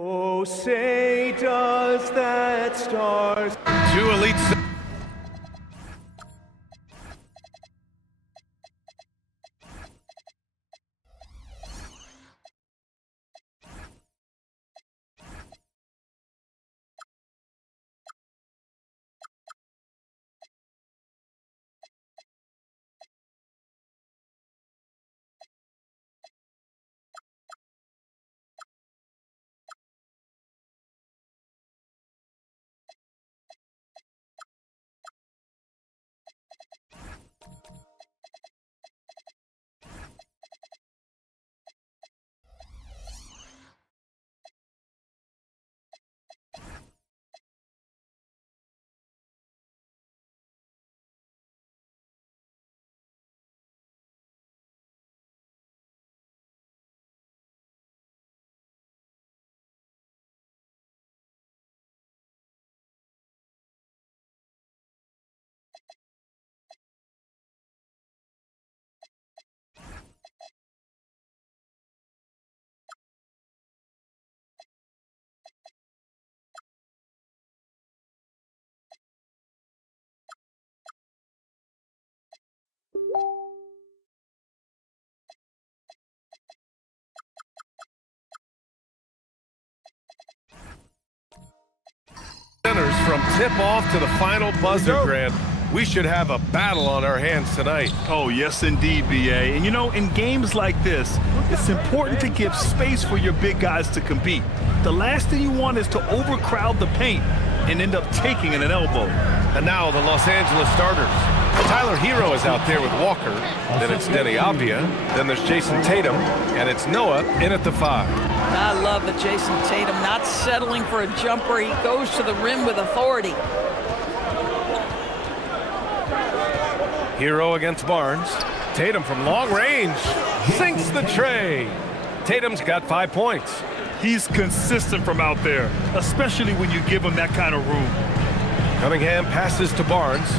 Oh, say does that stars... Two elite... From tip-off to the final buzzer, Grant. We should have a battle on our hands tonight. Oh, yes, indeed, B.A. And, you know, in games like this, it's important to give space for your big guys to compete. The last thing you want is to overcrowd the paint and end up taking an elbow. And now the Los Angeles starters. Tyler Hero is out there with Walker. Then it's Denny Avdia. Then there's Jason Tatum. And it's Noah in at the 5. I love that Jason Tatum not settling for a jumper. He goes to the rim with authority. Hero against Barnes. Tatum from long range sinks the tray. Tatum's got 5 points. He's consistent from out there, especially when you give him that kind of room. Cunningham passes to Barnes.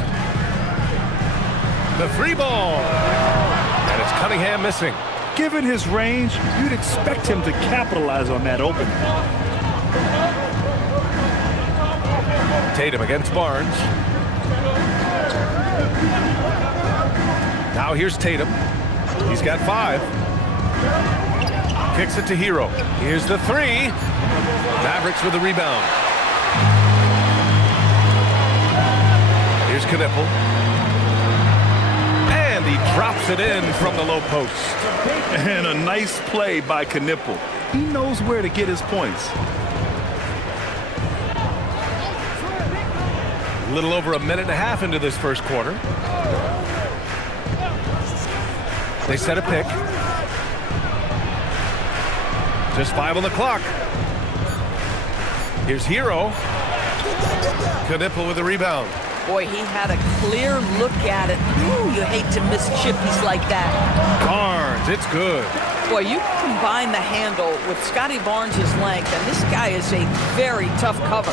The 3 ball. And it's Cunningham missing. Given his range, you'd expect him to capitalize on that opening. Tatum against Barnes. Now here's Tatum. He's got 5. Kicks it to Hero. Here's the 3. Mavericks with the rebound. Here's Knipple. And he drops it in from the low post. And a nice play by Knipple. He knows where to get his points. A little over a minute and a half into this first quarter. They set a pick. Just 5 on the clock. Here's Hero. Knipple with the rebound. Boy, he had a clear look at it. Ooh, you hate to miss chippies like that. Barnes, it's good. Boy, you combine the handle with Scotty Barnes' length, and this guy is a very tough cover.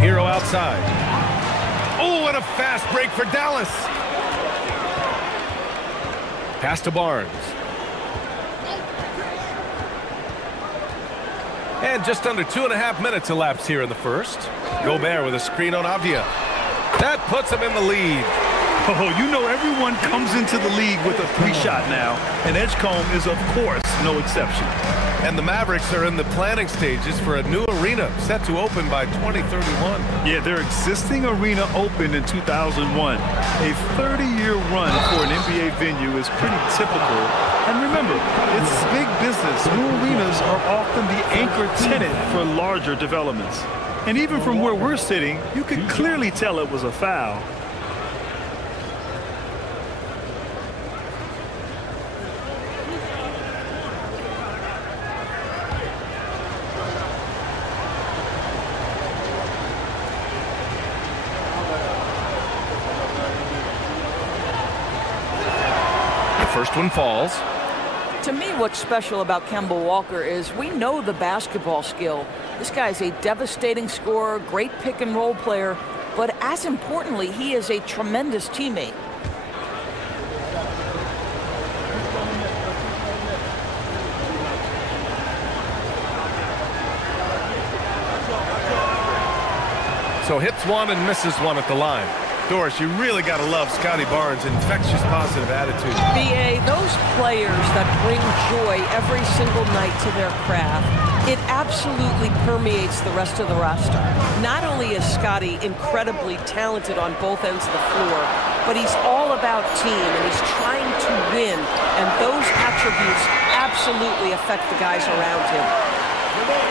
Hero outside. Oh, and a fast break for Dallas. Pass to Barnes. And just under 2.5 minutes elapsed here in the first. Gobert with a screen on Avdia. That puts him in the lead. Oh, you know everyone comes into the league with a 3-shot now, and Edgecombe is, of course, no exception. And the Mavericks are in the planning stages for a new arena set to open by 2031. Yeah, their existing arena opened in 2001. A 30-year run for an NBA venue is pretty typical. And remember, it's big business. New arenas are often the anchor tenant for larger developments. And even from where we're sitting, you could clearly tell it was a foul. First one falls. To me, what's special about Kemba Walker is we know the basketball skill. This guy's a devastating scorer, great pick-and-roll player, but as importantly, he is a tremendous teammate. So hits one and misses one at the line. Doris, you really got to love Scotty Barnes' infectious positive attitude. BA, those players that bring joy every single night to their craft, it absolutely permeates the rest of the roster. Not only is Scotty incredibly talented on both ends of the floor, but he's all about team, and he's trying to win, and those attributes absolutely affect the guys around him.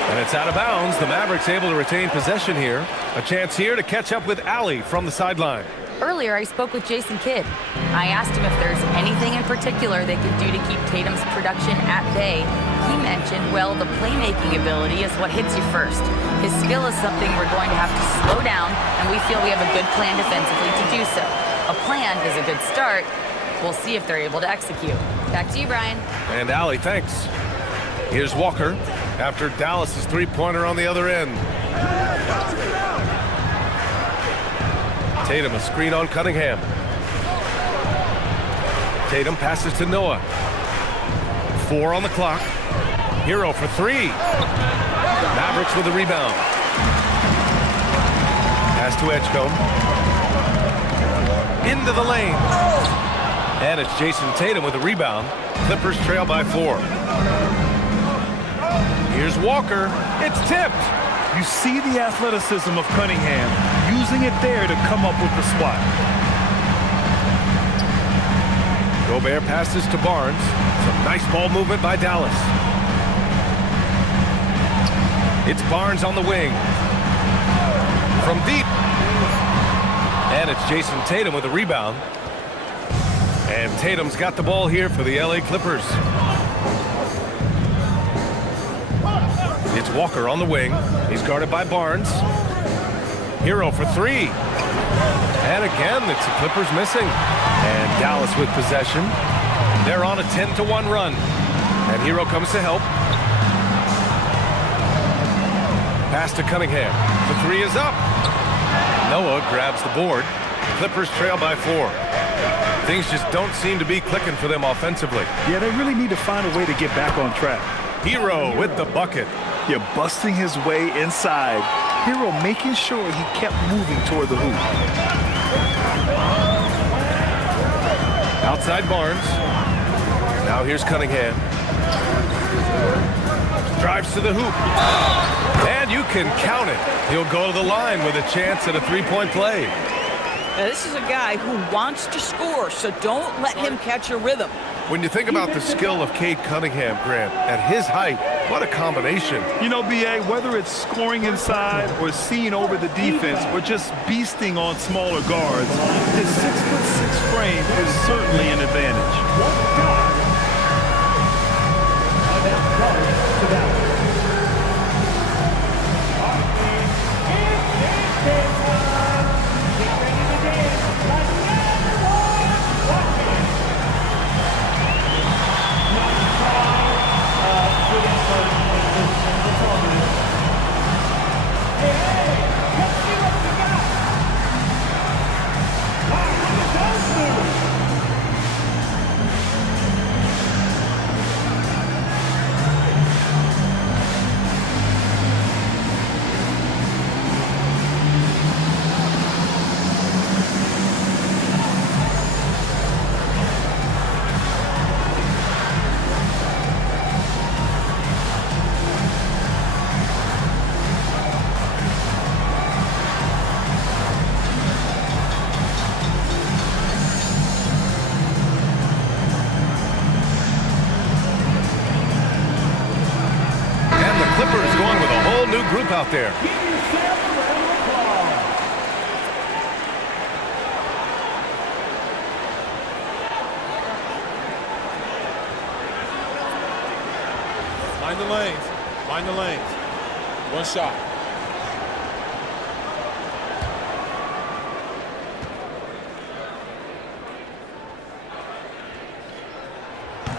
And it's out of bounds. The Mavericks able to retain possession here. A chance here to catch up with Allie from the sideline. Earlier, I spoke with Jason Kidd. I asked him if there's anything in particular they can do to keep Tatum's production at bay. He mentioned, well, the playmaking ability is what hits you first. His skill is something we're going to have to slow down, and we feel we have a good plan defensively to do so. A plan is a good start. We'll see if they're able to execute. Back to you, Brian. And Allie, thanks. Here's Walker after Dallas's three-pointer on the other end. Tatum, a screen on Cunningham. Tatum passes to Noah. 4 on the clock. Hero for 3. Mavericks with the rebound. Pass to Edgecombe. Into the lane. And it's Jason Tatum with the rebound. Clippers trail by 4. Here's Walker. It's tipped. You see the athleticism of Cunningham, using it there to come up with the swat. Gobert passes to Barnes. Some nice ball movement by Dallas. It's Barnes on the wing. From deep. And it's Jason Tatum with the rebound. And Tatum's got the ball here for the LA Clippers. It's Walker on the wing. He's guarded by Barnes. Hero for 3. And again, it's the Clippers missing. And Dallas with possession. They're on a 10-1 run. And Hero comes to help. Pass to Cunningham. The 3 is up. Noah grabs the board. Clippers trail by 4. Things just don't seem to be clicking for them offensively. Yeah, they really need to find a way to get back on track. Hero with the bucket. Yeah, busting his way inside. Hero making sure he kept moving toward the hoop. Outside Barnes. Now here's Cunningham. Drives to the hoop. And you can count it. He'll go to the line with a chance at a three-point play. Now, this is a guy who wants to score, so don't let him catch a rhythm. When you think about the skill of Cade Cunningham, Grant, at his height, what a combination. You know, BA, whether it's scoring inside or seeing over the defense or just beasting on smaller guards, his 6'6" frame is certainly an advantage. Clippers going with a whole new group out there. Mind the lanes. Mind the lanes. One shot.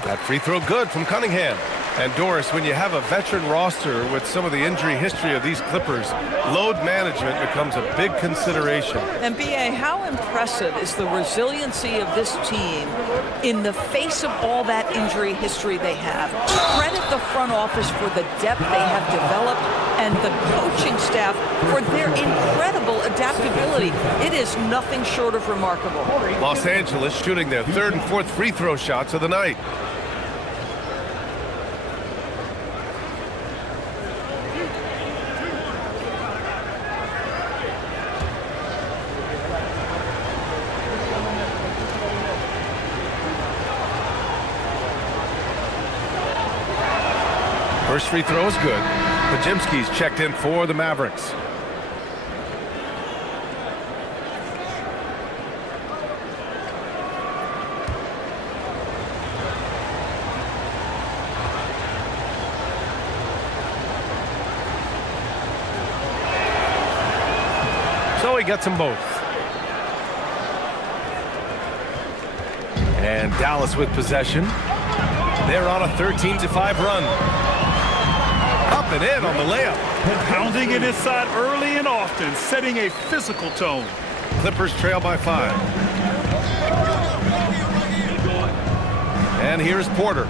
That free throw good from Cunningham. And Doris, when you have a veteran roster with some of the injury history of these Clippers, load management becomes a big consideration. And BA, how impressive is the resiliency of this team in the face of all that injury history they have? Credit the front office for the depth they have developed and the coaching staff for their incredible adaptability. It is nothing short of remarkable. Los Angeles shooting their third and fourth free throw shots of the night. First free throw is good. Pajimski's checked in for the Mavericks. So he gets them both. And Dallas with possession. They're on a 13-5 run. Up and in on the layup. Pounding it inside early and often, setting a physical tone. Clippers trail by 5. And here's Porter.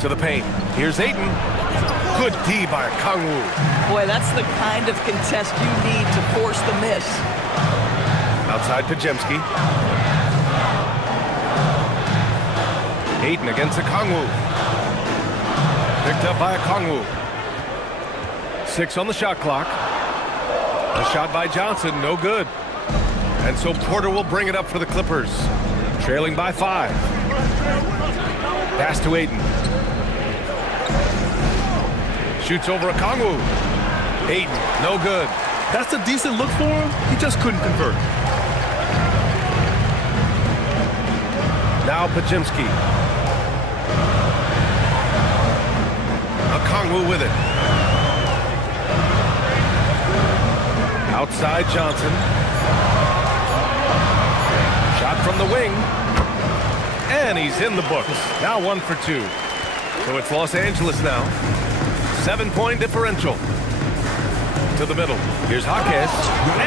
To the paint. Here's Ayton. Good D by Kangwoo. Boy, that's the kind of contest you need to force the miss. Outside Pajimski. Ayton against Okongwu. Picked up by Okongwu. 6 on the shot clock. A shot by Johnson, no good. And so Porter will bring it up for the Clippers. Trailing by 5. Pass to Ayton. Shoots over Okongwu. Ayton, no good. That's a decent look for him. He just couldn't convert. Now Pajimski. Okongwu with it. Outside Johnson. Shot from the wing. And he's in the books. Now 1 for 2. So it's Los Angeles now. 7-point differential. To the middle. Here's Jaquez.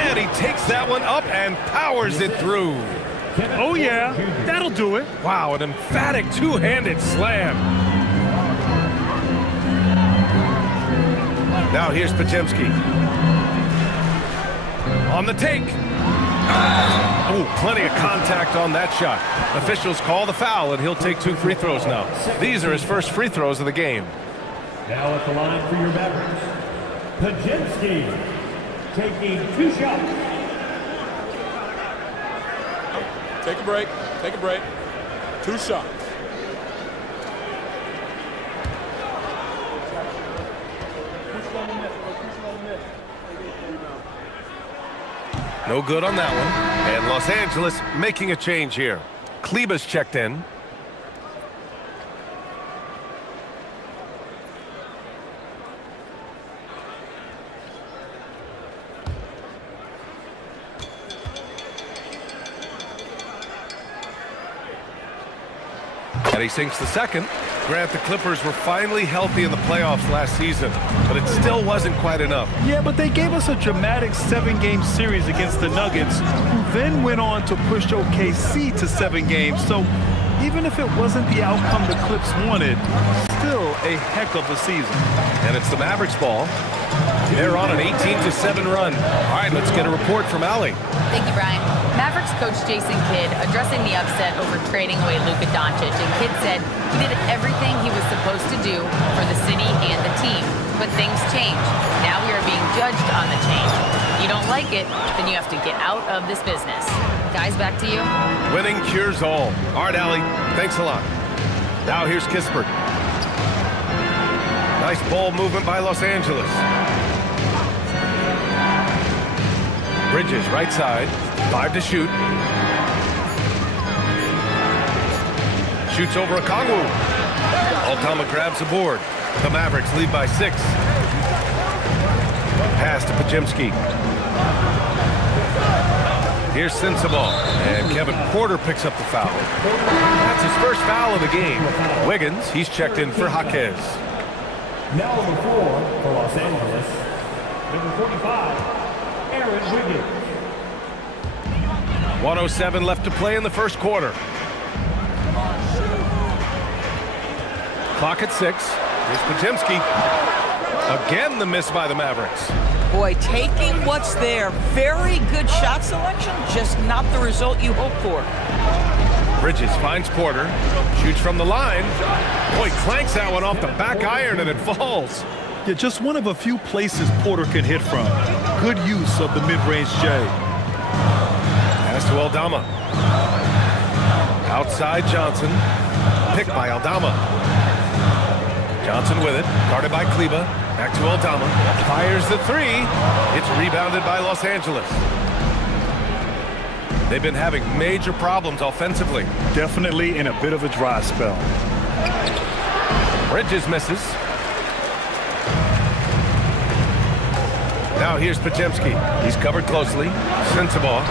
And he takes that one up and powers it through. Oh, yeah. That'll do it. Wow, an emphatic two-handed slam. Now here's Pajimski. On the take. Oh, plenty of contact on that shot. Officials call the foul, and he'll take 2 free throws now. These are his first free throws of the game. Now at the line for your Mavericks, Pajimski taking 2 shots. Take a break. Take a break. 2 shots. No good on that one. And Los Angeles making a change here. Kleber's checked in. And he sinks the second. Grant, the Clippers were finally healthy in the playoffs last season, but it still wasn't quite enough. Yeah, but they gave us a dramatic 7-game series against the Nuggets, who then went on to push OKC to 7 games. So even if it wasn't the outcome the Clips wanted, still a heck of a season. And it's the Mavericks ball. They're on an 18-7 run. All right, let's get a report from Allie. Thank you, Brian. Mavericks coach Jason Kidd addressing the upset over trading away Luka Doncic, and Kidd said he did everything he was supposed to do for the city and the team, but things change. Now we are being judged on the change. If you don't like it, then you have to get out of this business. Guys, back to you. Winning cures all. All right, Allie, thanks a lot. Now here's Kispert. Nice ball movement by Los Angeles. Bridges, right side. 5 to shoot. Shoots over Okongwu. Altama grabs the board. The Mavericks lead by 6. Pass to Pajimski. Here's Sensabaugh. And Kevin Porter picks up the foul. That's his first foul of the game. Wiggins, he's checked in for Jaquez. Now on the floor for Los Angeles, number 45, Aaron Wiggins. 1:07 left to play in the first quarter. Clock at 6. Here's Podziemski. Again, the miss by the Mavericks. Boy, taking what's there. Very good shot selection, just not the result you hope for. Bridges finds Porter. Shoots from the line. Boy, clanks that one off the back iron and it falls. Yeah, just one of a few places Porter can hit from. Good use of the mid-range J. Pass to Aldama. Outside Johnson. Picked by Aldama. Johnson with it. Guarded by Kleba. Back to Aldama. Fires the three. It's rebounded by Los Angeles. They've been having major problems offensively. Definitely in a bit of a dry spell. Bridges misses. Now here's Podziemski. He's covered closely. Sensabaugh.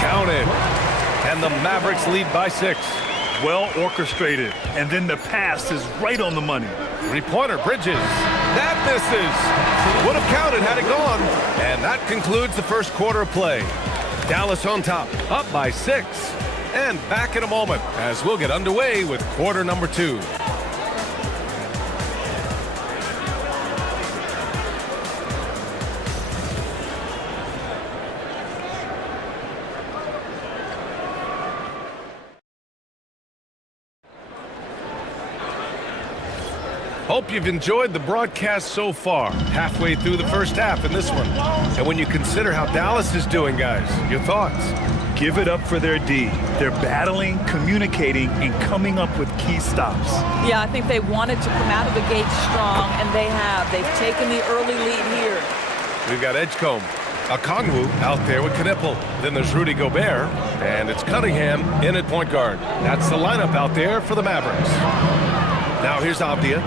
Counted. And the Mavericks lead by 6. Well orchestrated. And then the pass is right on the money. Three-pointer, Bridges. That misses. Would have counted had it gone. And that concludes the first quarter of play. Dallas on top, up by 6. And back in a moment as we'll get underway with quarter number 2. Hope you've enjoyed the broadcast so far. Halfway through the first half in this one. And when you consider how Dallas is doing, guys, your thoughts? Give it up for their D. They're battling, communicating, and coming up with key stops. Yeah, I think they wanted to come out of the gate strong, and they have. They've taken the early lead here. We've got Edgecombe. Okongwu out there with Knipple. Then there's Rudy Gobert, and it's Cunningham in at point guard. That's the lineup out there for the Mavericks. Now here's Avdia.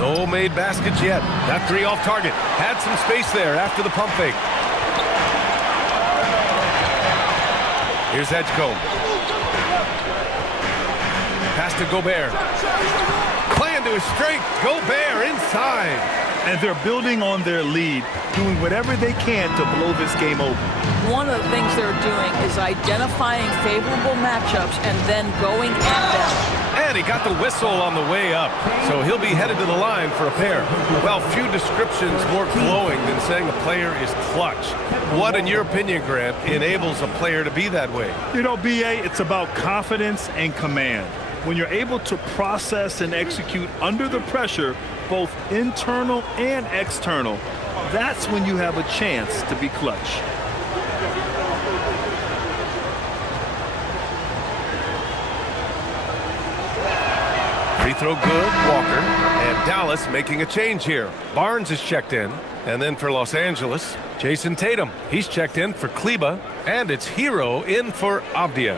No made baskets yet. That three off target. Had some space there after the pump fake. Here's Edgecombe. Pass to Gobert. Playing to his strength. Gobert inside. And they're building on their lead, doing whatever they can to blow this game open. One of the things they're doing is identifying favorable matchups and then going at them. And he got the whistle on the way up, so he'll be headed to the line for a pair. Well, few descriptions more glowing than saying a player is clutch. What, in your opinion, Grant, enables a player to be that way? You know, B.A., it's about confidence and command. When you're able to process and execute under the pressure, both internal and external, that's when you have a chance to be clutch. Free throw good, Walker. And Dallas making a change here. Barnes is checked in. And then for Los Angeles, Jason Tatum. He's checked in for Kleba. And it's Hero in for Avdia.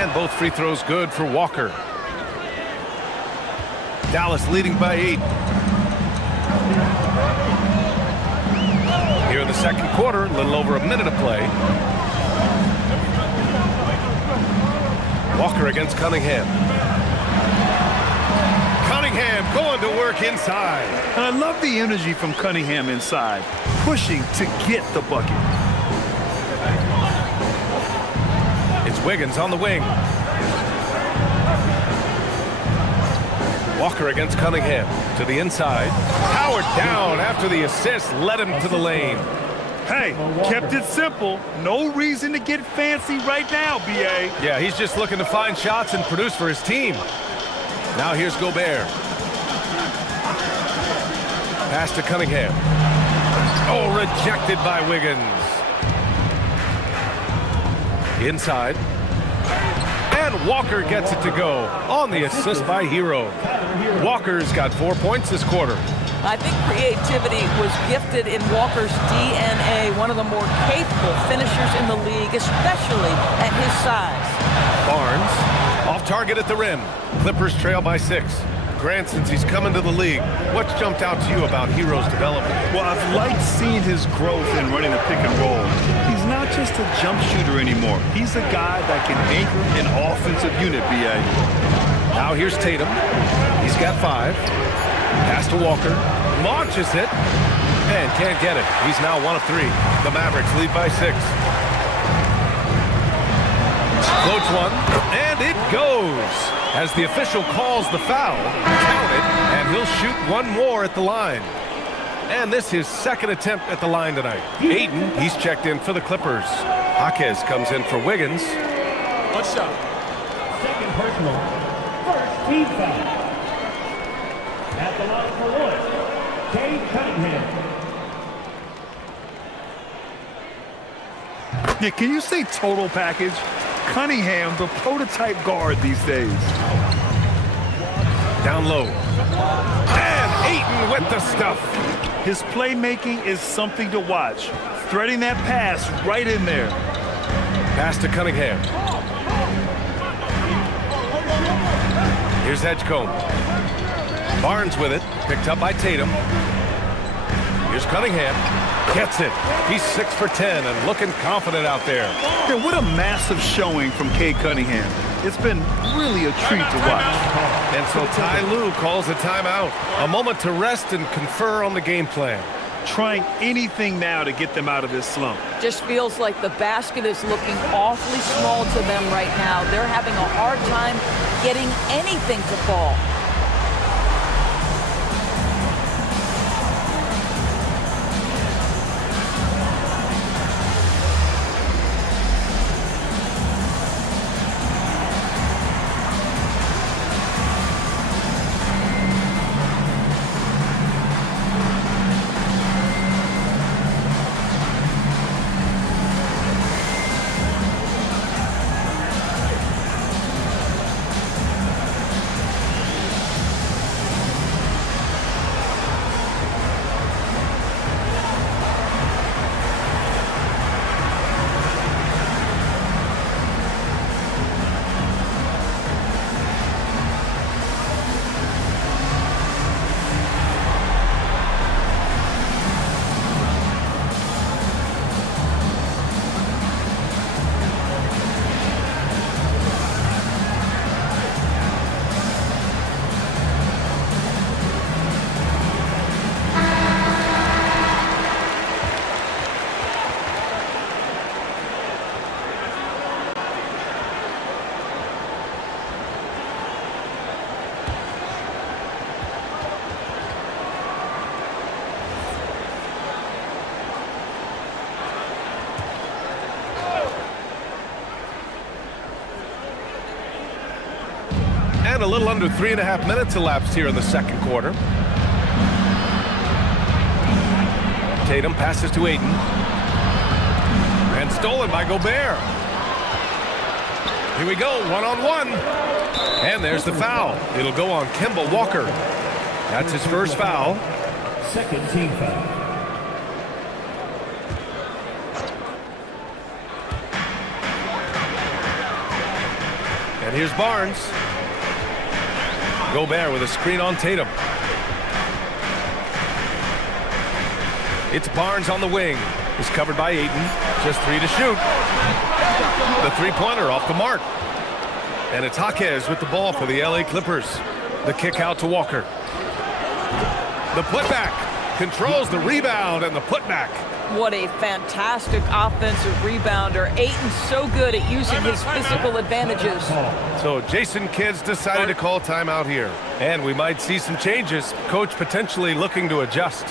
And both free throws good for Walker. Dallas leading by 8. Here in the second quarter, a little over a minute of play. Walker against Cunningham. Cunningham going to work inside. And I love the energy from Cunningham inside, pushing to get the bucket. It's Wiggins on the wing. Walker against Cunningham to the inside. Powered down after the assist led him to the lane. Hey, kept it simple. No reason to get fancy right now, B.A. Yeah, he's just looking to find shots and produce for his team. Now here's Gobert. Pass to Cunningham. Oh, rejected by Wiggins. Inside. And Walker gets it to go on the assist by Hero. Walker's got 4 points this quarter. I think creativity was gifted in Walker's DNA, one of the more capable finishers in the league, especially at his size. Barnes off target at the rim. Clippers trail by 6. Grant, since he's coming to the league, what's jumped out to you about Hero's development? Well, I've liked seeing his growth in running the pick and roll. He's not just a jump shooter anymore. He's a guy that can anchor an offensive unit, B.A. Now here's Tatum. He's got 5. Pass to Walker. Launches it. And can't get it. He's now 1 of 3. The Mavericks lead by 6. Floats one. And it goes. As the official calls the foul, count it, and he'll shoot one more at the line. And this is his second attempt at the line tonight. Ayton, he's checked in for the Clippers. Jaquez comes in for Wiggins. One shot. Second personal. First team foul. At the line for one, Cade Cunningham. Yeah, can you say total package? Cunningham, the prototype guard these days. Down low. And Ayton with the stuff. His playmaking is something to watch. Threading that pass right in there. Pass to Cunningham. Here's Edgecombe. Barnes with it. Picked up by Tatum. Here's Cunningham. Gets it. He's 6 for 10 and looking confident out there. Yeah, what a massive showing from Cade Cunningham. It's been really a treat to watch. And so Ty Lue calls a timeout. A moment to rest and confer on the game plan. Trying anything now to get them out of this slump. Just feels like the basket is looking awfully small to them right now. They're having a hard time getting anything to fall. And a little under 3.5 minutes elapsed here in the second quarter. Tatum passes to Ayton. And stolen by Gobert. Here we go, one-on-one. And there's the foul. It'll go on Kemba Walker. That's his first foul. Second team foul. And here's Barnes. Gobert with a screen on Tatum. It's Barnes on the wing. It's covered by Ayton. Just 3 to shoot. The three-pointer off the mark. And it's Jaquez with the ball for the LA Clippers. The kick out to Walker. The putback. Controls the rebound and the putback. What a fantastic offensive rebounder. Ayton's so good at using his physical advantages. So Jason Kidd's decided to call timeout here. And we might see some changes. Coach potentially looking to adjust.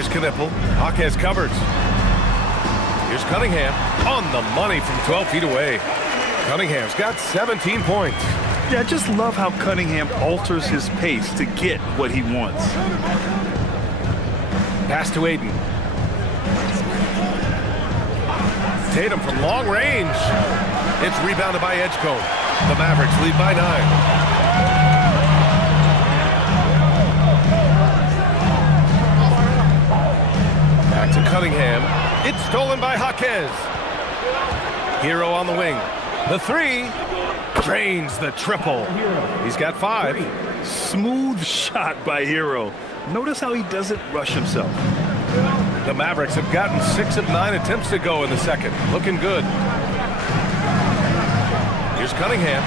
Here's Knipple. Jaquez covers. Here's Cunningham on the money from 12 feet away. Cunningham's got 17 points. Yeah, I just love how Cunningham alters his pace to get what he wants. Pass to Aiden. Tatum from long range. It's rebounded by Edgecombe. The Mavericks lead by 9. Back to Cunningham. It's stolen by Jaquez. Hero on the wing. The three. Drains the triple. He's got 5. Smooth shot by Hero. Notice how he doesn't rush himself. The Mavericks have gotten 6 of 9 attempts to go in the second. Looking good. Here's Cunningham.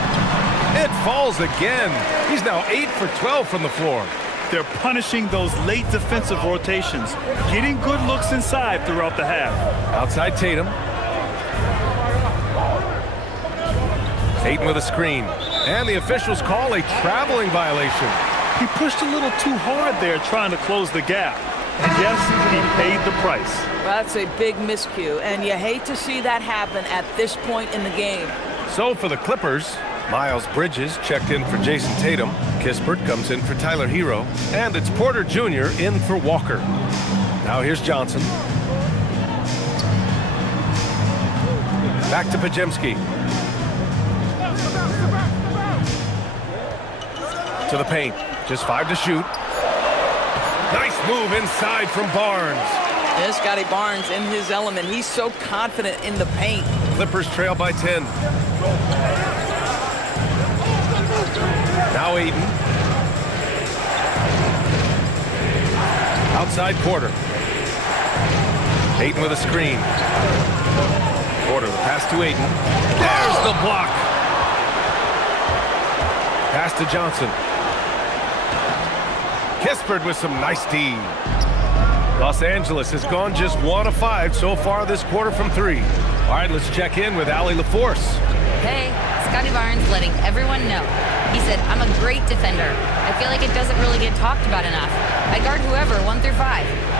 It falls again. He's now 8 for 12 from the floor. They're punishing those late defensive rotations, getting good looks inside throughout the half. Outside Tatum. Aiden with a screen. And the officials call a traveling violation. He pushed a little too hard there trying to close the gap. And yes, he paid the price. That's a big miscue, and you hate to see that happen at this point in the game. So for the Clippers, Miles Bridges checked in for Jason Tatum. Kispert comes in for Tyler Hero. And it's Porter Jr. in for Walker. Now here's Johnson. Back to Pajemski. To the paint. Just 5 to shoot. Nice move inside from Barnes. Yes, Scotty Barnes in his element. He's so confident in the paint. Clippers trail by 10. Now Aiden. Outside Porter. Aiden with a screen. Porter, the pass to Aiden. There's the block. Pass to Johnson. Kispert with some nice D. Los Angeles has gone just 1 of 5 so far this quarter from 3. All right, let's check in with Allie LaForce. Hey, Scotty Barnes letting everyone know. He said, I'm a great defender. I feel like it doesn't really get talked about enough. I guard whoever 1 through 5.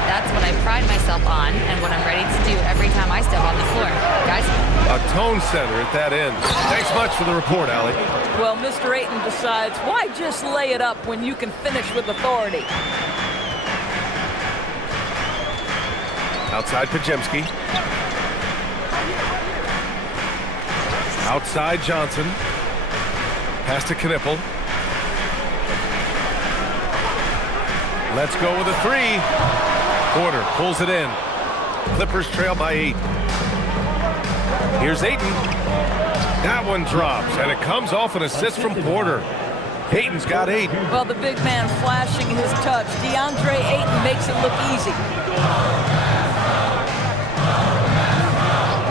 That's what I pride myself on and what I'm ready to do every time I step on the floor. Guys? A tone setter at that end. Thanks much for the report, Allie. Well, Mr. Ayton decides, why just lay it up when you can finish with authority? Outside Pajemski. Outside Johnson. Pass to Knipple. Let's go with a 3. Porter pulls it in. Clippers trail by 8. Here's Ayton. That one drops, and it comes off an assist from Porter. Ayton's got 8. Well, the big man flashing his touch. DeAndre Ayton makes it look easy.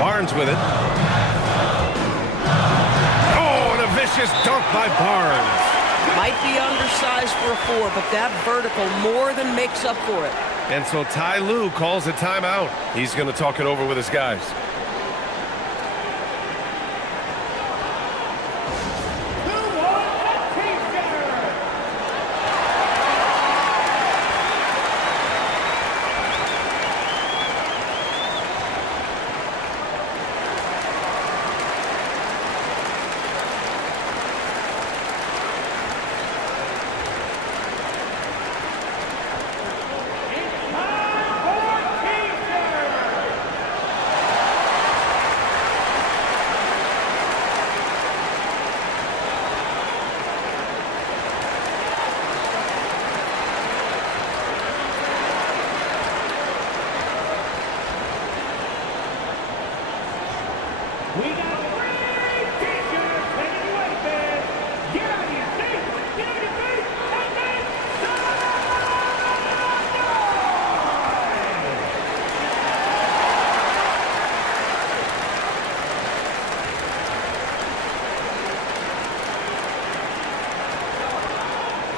Barnes with it. Oh, and a vicious dunk by Barnes. Might be undersized for a 4, but that vertical more than makes up for it. And so Ty Lue calls a timeout. He's going to talk it over with his guys. We got 3 t-shirts taking away, fans. Get out of your seat. Get out of your feet. And make some noise.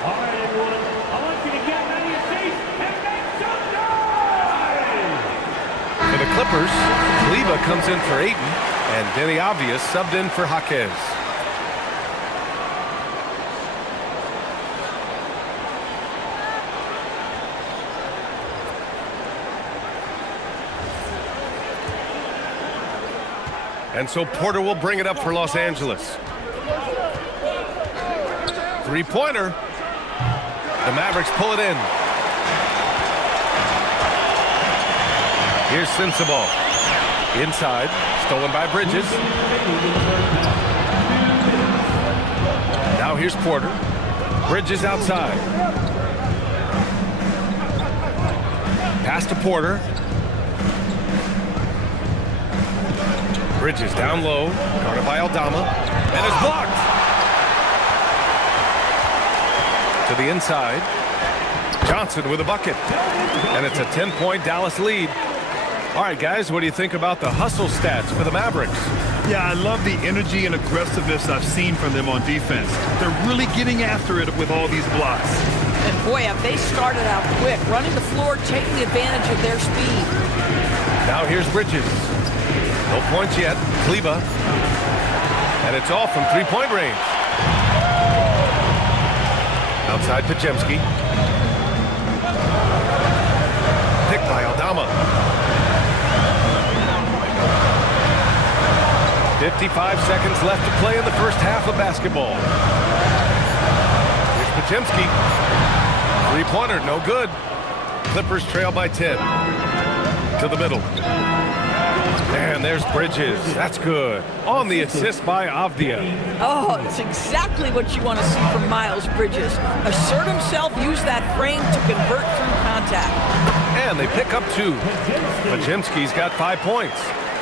All right, everyone. I want you to get out of your seats and make some noise. For the Clippers, Kleba comes in for Ayton, and Denny Obvious subbed in for Jaquez. And so Porter will bring it up for Los Angeles. Three-pointer. The Mavericks pull it in. Here's Sensabaugh. Inside. Stolen by Bridges. Now here's Porter. Bridges outside. Pass to Porter. Bridges down low. Guarded by Aldama. And it's blocked. To the inside. Johnson with a bucket. And it's a 10-point Dallas lead. All right, guys, what do you think about the hustle stats for the Mavericks? Yeah, I love the energy and aggressiveness I've seen from them on defense. They're really getting after it with all these blocks. And boy, have they started out quick, running the floor, taking advantage of their speed. Now here's Bridges. No points yet. Kleba. And it's off from three-point range. Outside Pajemski. Picked by Aldama. 55 seconds left to play in the first half of basketball. Here's Pajemski. Three-pointer, no good. Clippers trail by 10. To the middle. And there's Bridges. That's good. On the assist by Avdia. Oh, it's exactly what you want to see from Miles Bridges. Assert himself, use that frame to convert through contact. And they pick up 2. Pajemski's got 5 points.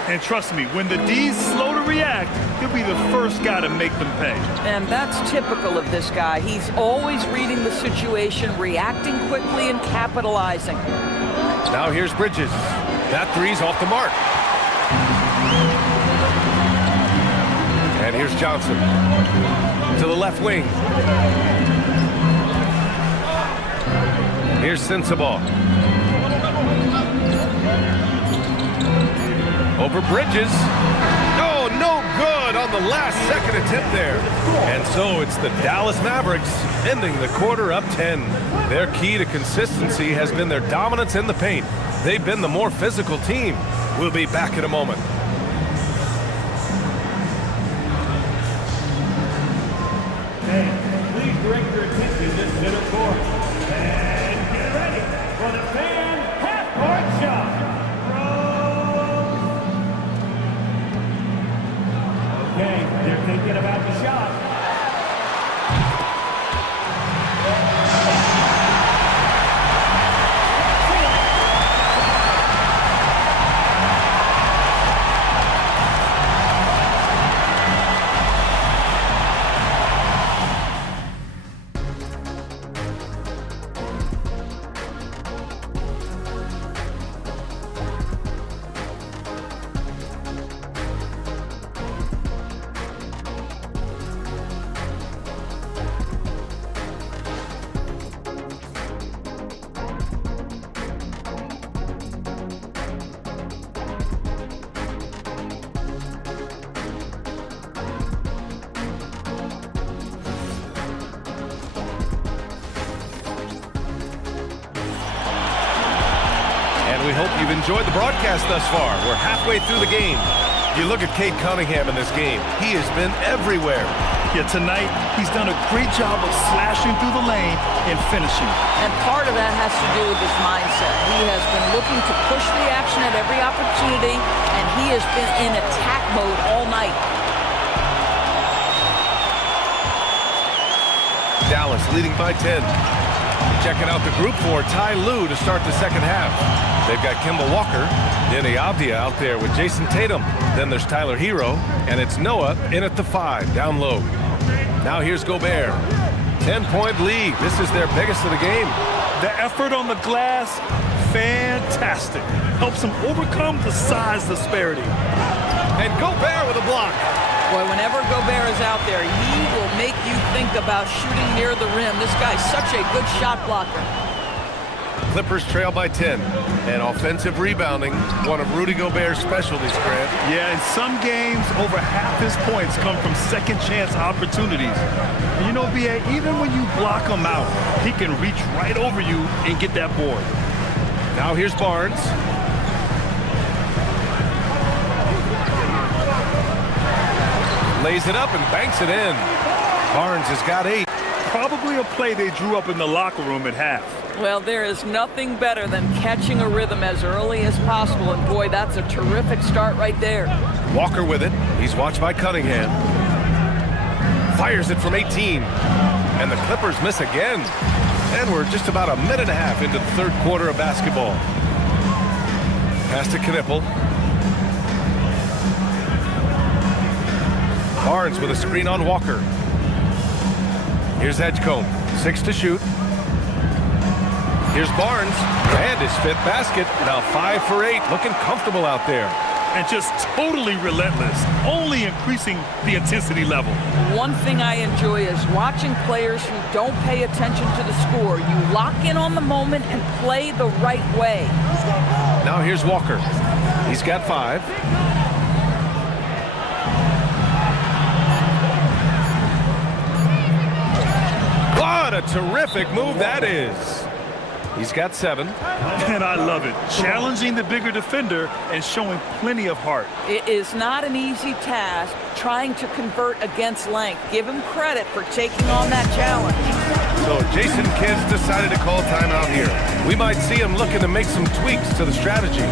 And trust me, when the D's slow to react, he'll be the first guy to make them pay. And that's typical of this guy. He's always reading the situation, reacting quickly and capitalizing. Now here's Bridges. That three's off the mark. And here's Johnson. To the left wing. Here's Sensabaugh. Over Bridges. Oh, no good on the last second attempt there. And so it's the Dallas Mavericks ending the quarter up 10. Their key to consistency has been their dominance in the paint. They've been the more physical team. We'll be back in a moment. Hey, please direct your attention to the center court. And get ready for the fan half-court shot. Okay, they're thinking about the shot. We hope you've enjoyed the broadcast thus far. We're halfway through the game. You look at Cade Cunningham in this game. He has been everywhere. Yeah, tonight, he's done a great job of slashing through the lane and finishing. And part of that has to do with his mindset. He has been looking to push the action at every opportunity, and he has been in attack mode all night. Dallas leading by 10. Checking out the group for Ty Lue to start the second half. They've got Kemba Walker, Denny Avdia out there with Jason Tatum. Then there's Tyler Hero, and it's Noah in at the 5, down low. Now here's Gobert. 10-point lead. This is their biggest of the game. The effort on the glass, fantastic. Helps them overcome the size disparity. And Gobert with a block. Boy, whenever Gobert is out there, he will make you think about shooting near the rim. This guy's such a good shot blocker. Clippers trail by 10. And offensive rebounding, one of Rudy Gobert's specialties, Grant. Yeah, in some games, over half his points come from second-chance opportunities. And you know, B.A., even when you block him out, he can reach right over you and get that board. Now here's Barnes. lays it up and banks it in. Barnes has got 8. Probably a play they drew up in the locker room at half. Well, there is nothing better than catching a rhythm as early as possible, and boy, that's a terrific start right there. Walker with it. He's watched by Cunningham. Fires it from 18. And the Clippers miss again. And we're just about a minute and a half into the third quarter of basketball. Pass to Knipple. Barnes with a screen on Walker. Here's Edgecombe. 6 to shoot. Here's Barnes. And his 5th basket. Now 5 for 8. Looking comfortable out there. And just totally relentless, only increasing the intensity level. One thing I enjoy is watching players who don't pay attention to the score. You lock in on the moment and play the right way. Now here's Walker. He's got 5. What a terrific move that is. He's got 7. And I love it. Challenging the bigger defender and showing plenty of heart. It is not an easy task trying to convert against length. Give him credit for taking on that challenge. So Jason Kidd's decided to call timeout here. We might see him looking to make some tweaks to the strategy.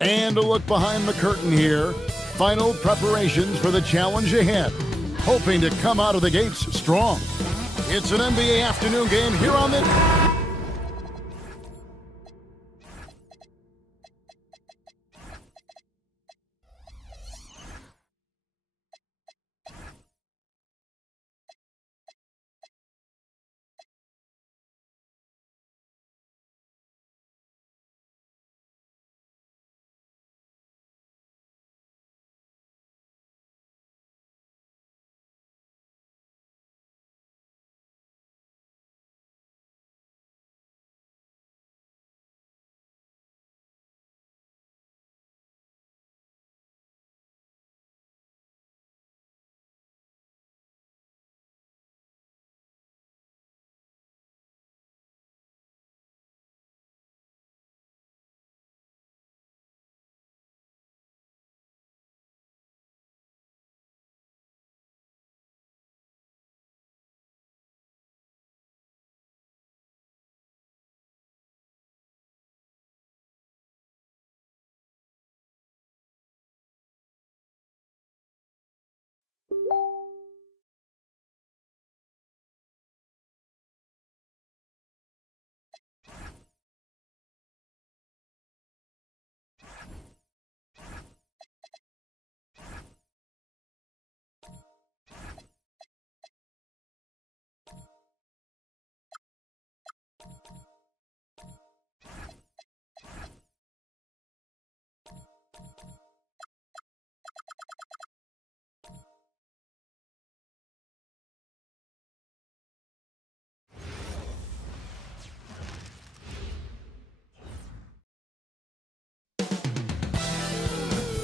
And a look behind the curtain here. Final preparations for the challenge ahead. Hoping to come out of the gates strong. It's an NBA afternoon game here on the...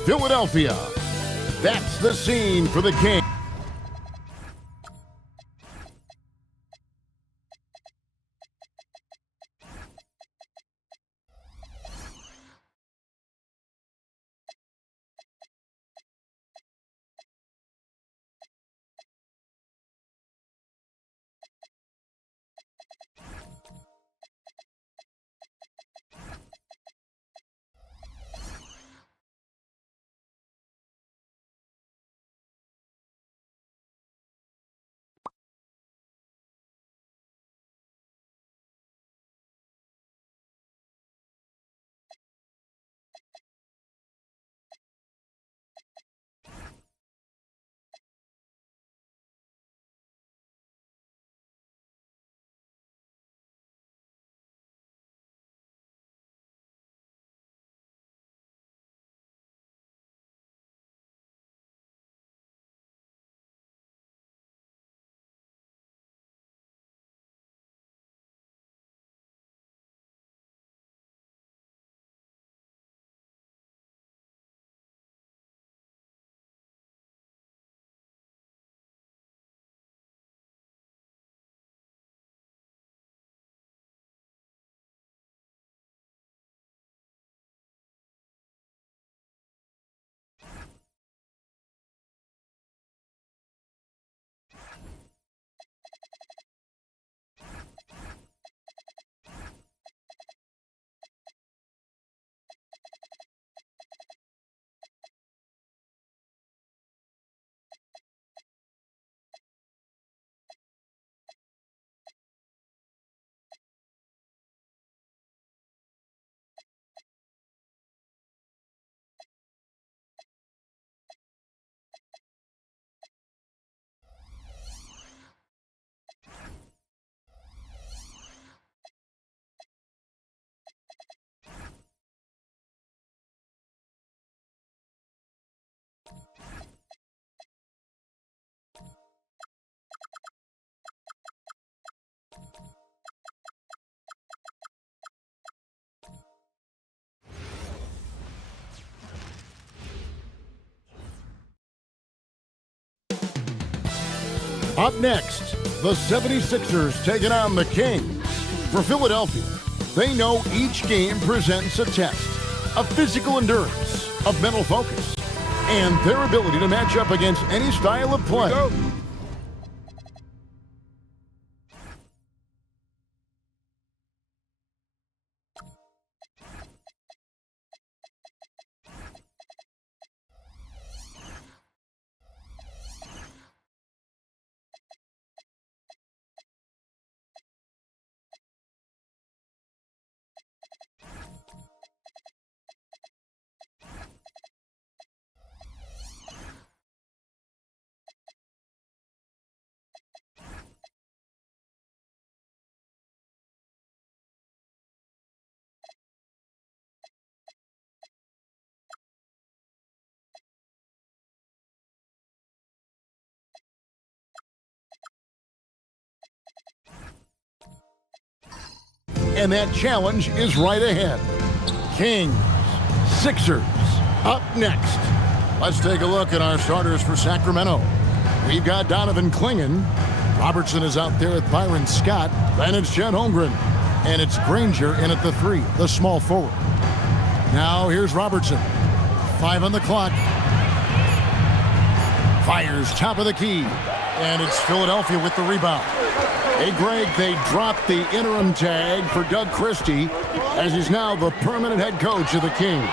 Philadelphia. That's the scene for the Kings. Up next, the 76ers taking on the Kings. For Philadelphia, they know each game presents a test of physical endurance, of mental focus, and their ability to match up against any style of play. And that challenge is right ahead. Kings, Sixers, up next. Let's take a look at our starters for Sacramento. We've got Donovan Clingan. Robertson is out there with Byron Scott. Then it's Chet Holmgren. And it's Granger in at the 3, the small forward. Now here's Robertson. 5 on the clock. Fires top of the key. And it's Philadelphia with the rebound. Hey, Greg, they dropped the interim tag for Doug Christie as he's now the permanent head coach of the Kings.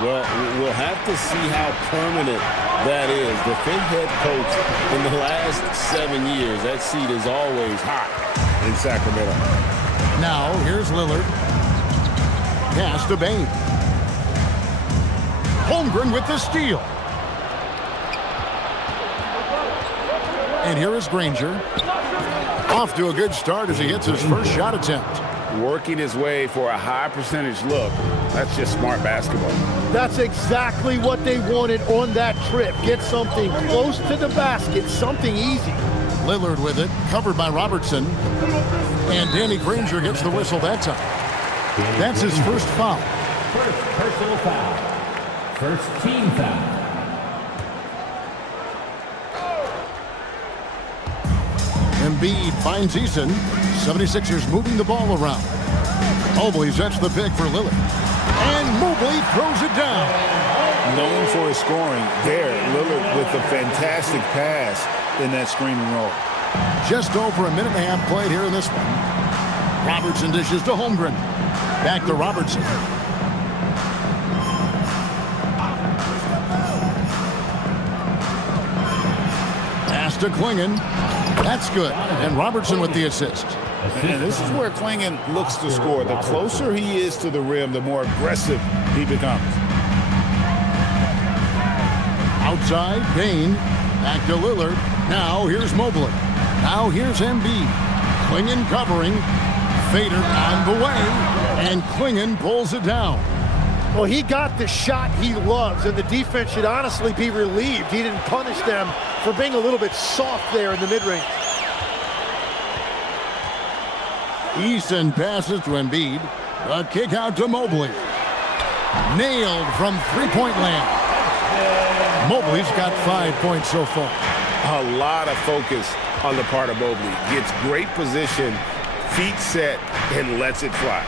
Well, we'll have to see how permanent that is. The 5th head coach in the last 7 years. That seat is always hot in Sacramento. Now, here's Lillard. Pass to Bane. Holmgren with the steal. And here is Granger. Off to a good start as he hits his first shot attempt. Working his way for a high percentage look. That's just smart basketball. That's exactly what they wanted on that trip. Get something close to the basket, something easy. Lillard with it, covered by Robertson. And Danny Granger gets the whistle that time. That's his first foul. First personal foul. First team foul. Embiid finds Eason. 76ers moving the ball around. Mobley sets the pick for Lillard. And Mobley throws it down. Known for his scoring there, Lillard with a fantastic pass in that screen and roll. Just over a minute and a half played here in this one. Robertson dishes to Holmgren. Back to Robertson. Pass to Clingan. That's good. And Robertson with the assist. And this is where Clingan looks to score. The closer he is to the rim, the more aggressive he becomes. Outside, Bane. Back to Lillard. Now here's Mobley. Now here's Embiid. Clingan covering. Fader on the way. And Clingan pulls it down. Well, he got the shot he loves, and the defense should honestly be relieved. He didn't punish them for being a little bit soft there in the mid-range. Eason passes to Embiid. A kick out to Mobley. Nailed from three-point land. Mobley's got 5 points so far. A lot of focus on the part of Mobley. Gets great position, feet set, and lets it fly.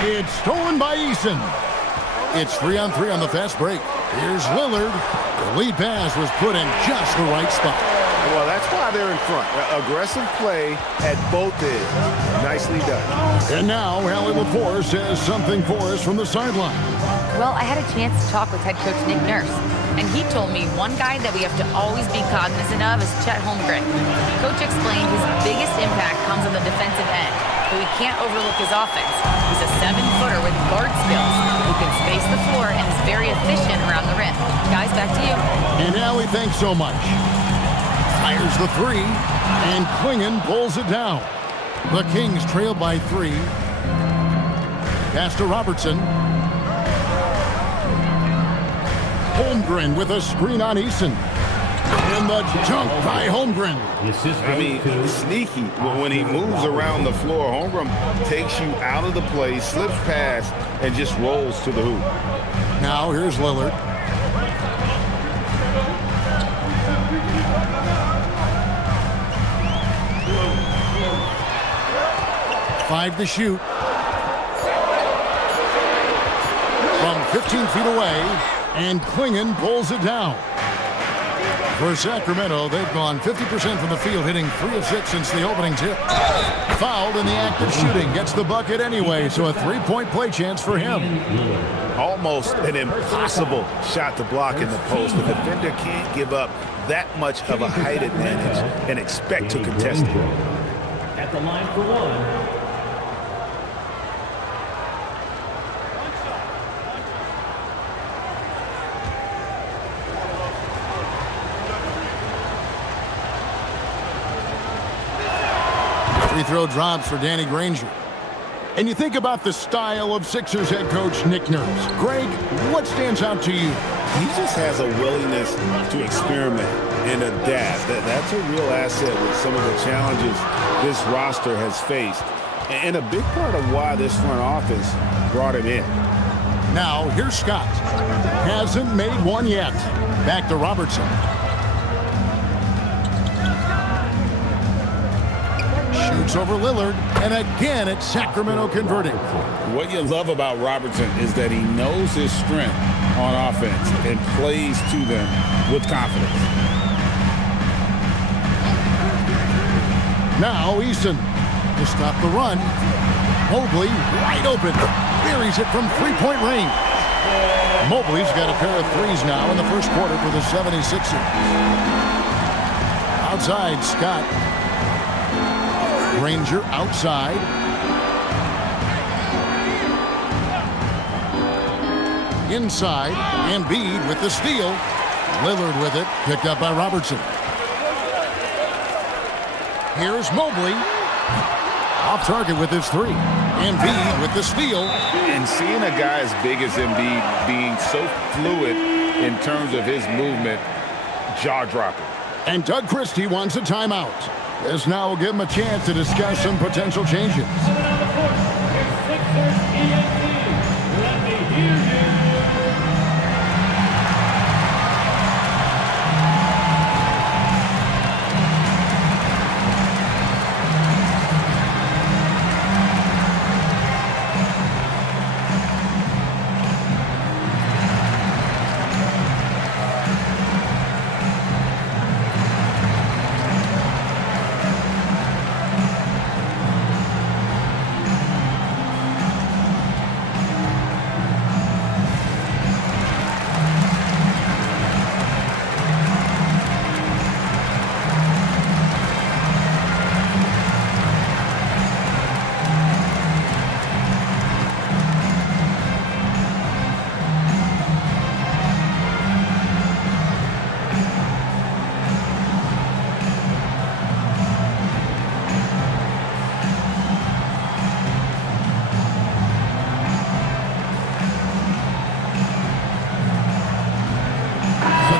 It's stolen by Eason. It's 3-on-3 on the fast break. Here's Lillard. The lead pass was put in just the right spot. Well, that's why they're in front. Aggressive play at both ends. Nicely done. And now, Allie LaForce has something for us from the sideline. Well, I had a chance to talk with head coach Nick Nurse, and he told me one guy that we have to always be cognizant of is Chet Holmgren. Coach explained his biggest impact comes on the defensive end, but we can't overlook his offense. He's a 7-footer with guard skills who can space the floor and is very efficient around the rim. Guys, back to you. And Allie, thanks so much. Fires the 3, and Clingan pulls it down. The Kings trail by 3. Pass to Robertson. Holmgren with a screen on Eason. And the dunk by Holmgren. I mean, sneaky. When he moves around the floor, Holmgren takes you out of the play, slips past, and just rolls to the hoop. Now here's Lillard. 5 to shoot. From 15 feet away, and Klingon pulls it down. For Sacramento, they've gone 50% from the field, hitting 3 of 6 since the opening tip. Fouled in the act of shooting, gets the bucket anyway, so a 3-point play chance for him. Almost an impossible shot to block in the post. The defender can't give up that much of a height advantage and expect to contest it. At the line for one. Free throw drops for Danny Granger. And you think about the style of Sixers head coach Nick Nurse. Greg, what stands out to you? He just has a willingness to experiment and adapt. That's a real asset with some of the challenges this roster has faced. And a big part of why this front office brought him in. Now, here's Scott. Hasn't made one yet. Back to Robertson. Shoots over Lillard, and again it's Sacramento converting. What you love about Robertson is that he knows his strength on offense and plays to them with confidence. Now Easton to stop the run. Mobley wide open. Buries it from three-point range. Mobley's got a pair of threes now in the first quarter for the 76ers. Outside, Scott. Granger outside. Inside, Embiid with the steal. Lillard with it, picked up by Robertson. Here's Mobley. Off target with his three. Embiid with the steal. And seeing a guy as big as Embiid being so fluid in terms of his movement, jaw-dropping. And Doug Christie wants a timeout. This now will give him a chance to discuss some potential changes.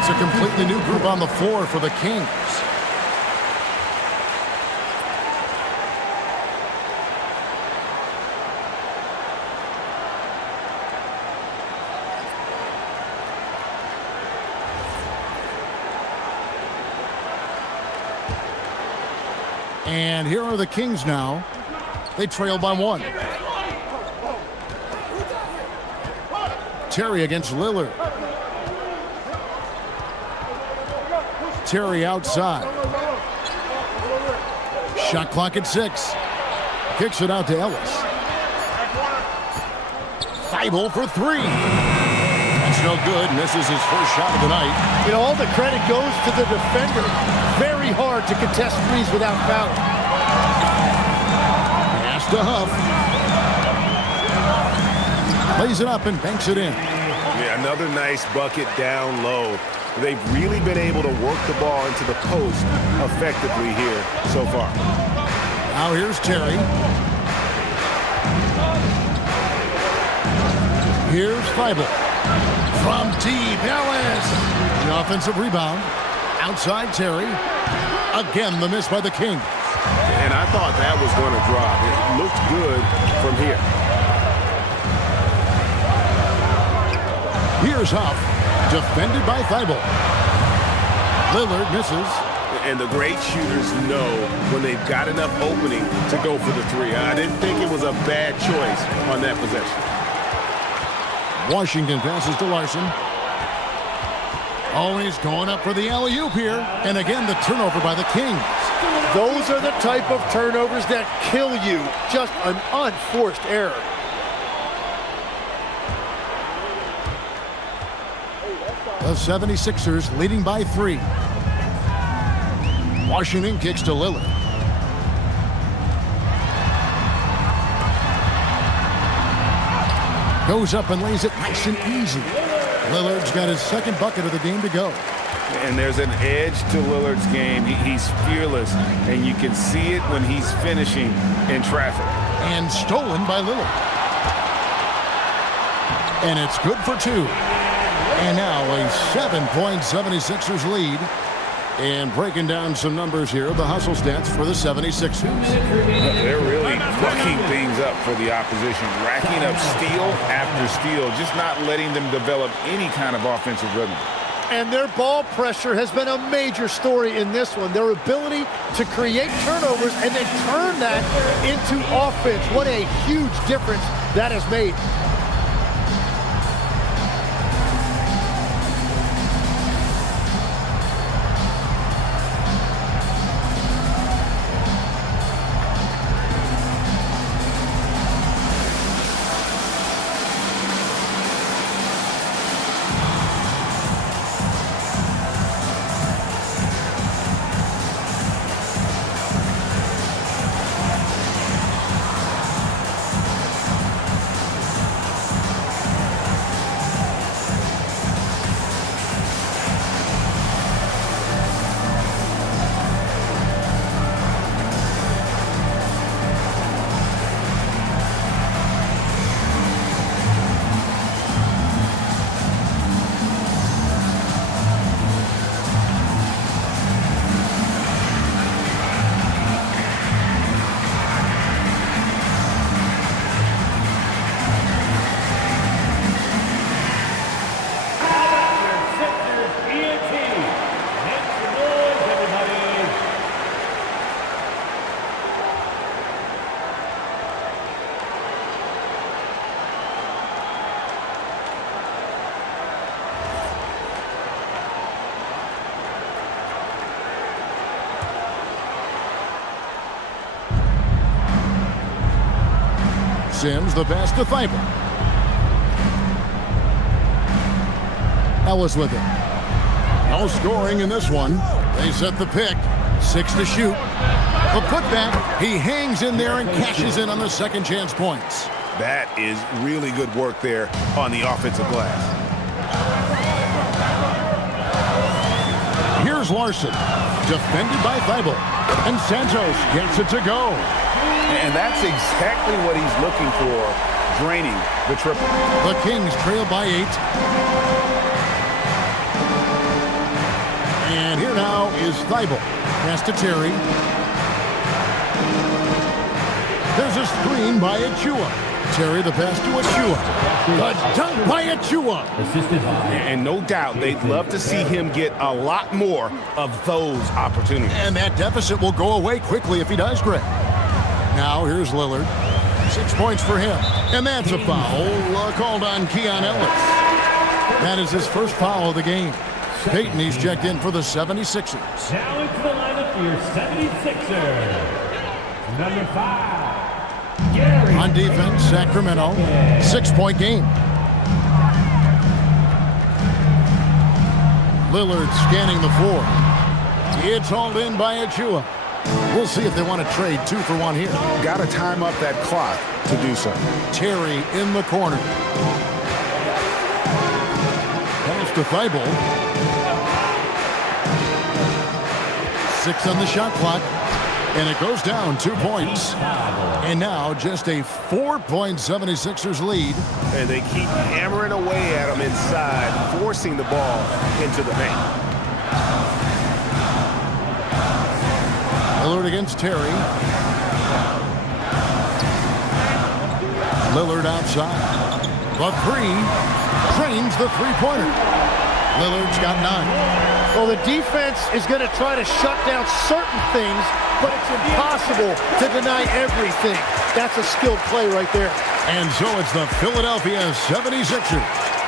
A completely new group on the floor for the Kings. And here are the Kings now. They trail by one. Terry against Lillard. Terry outside. Shot clock at 6. Kicks it out to Ellis. Thibault for 3. That's no good. Misses his first shot of the night. You know, all the credit goes to the defender. Very hard to contest threes without fouling. Pass to Huff. Plays it up and banks it in. Yeah, another nice bucket down low. They've really been able to work the ball into the post effectively here so far. Now here's Terry. Here's Thibault. From deep, Ellis. The offensive rebound. Outside Terry. Again, the miss by the Kings. And I thought that was going to drop. It looked good from here. Here's Huff. Defended by Thibault. Lillard misses. And the great shooters know when they've got enough opening to go for the three. I didn't think it was a bad choice on that possession. Washington passes to Larson. Always going up for the alley-oop here. And again, the turnover by the Kings. Those are the type of turnovers that kill you. Just an unforced error. The 76ers leading by 3. Washington kicks to Lillard. Goes up and lays it nice and easy. Lillard's got his second bucket of the game to go. And there's an edge to Lillard's game. He's fearless, and you can see it when he's finishing in traffic. And stolen by Lillard. And it's good for 2. And now a 7-point 76ers lead. And breaking down some numbers here, the hustle stats for the 76ers. They're really fucking things up for the opposition, racking up steal after steal, just not letting them develop any kind of offensive rhythm. And their ball pressure has been a major story in this one. Their ability to create turnovers and then turn that into offense. What a huge difference that has made. Sims, the pass to Thibault. Ellis with it. No scoring in this one. They set the pick. 6 to shoot. The putback. He hangs in there and cashes in on the second chance points. That is really good work there on the offensive glass. Here's Larson. Defended by Thibault. And Santos gets it to go. And that's exactly what he's looking for, draining the triple. The Kings trail by 8. And here now is Thibault. Pass to Terry. There's a screen by Achua. Terry, the pass to Achua. The dunk by Achua. And no doubt they'd love to see him get a lot more of those opportunities. And that deficit will go away quickly if he does, Greg. Now here's Lillard. 6 points for him. And that's a foul called on Keon Ellis. That is his first foul of the game. Payton, he's checked in for the 76ers. Now into the lineup for your 76ers. Number 5, Gary. On defense, Sacramento. 6-point game. Lillard scanning the floor. It's hauled in by Achua. We'll see if they want to trade 2 for 1 here. Got to time up that clock to do so. Terry in the corner. Pass to Thibault. 6 on the shot clock. And it goes down 2 points. And now just a 4-point 76ers lead. And they keep hammering away at him inside, forcing the ball into the paint. Lillard against Terry. Lillard outside. The 3 trains the 3-pointer. Lillard's got 9. Well, the defense is going to try to shut down certain things, but it's impossible to deny everything. That's a skilled play right there. And so it's the Philadelphia 76ers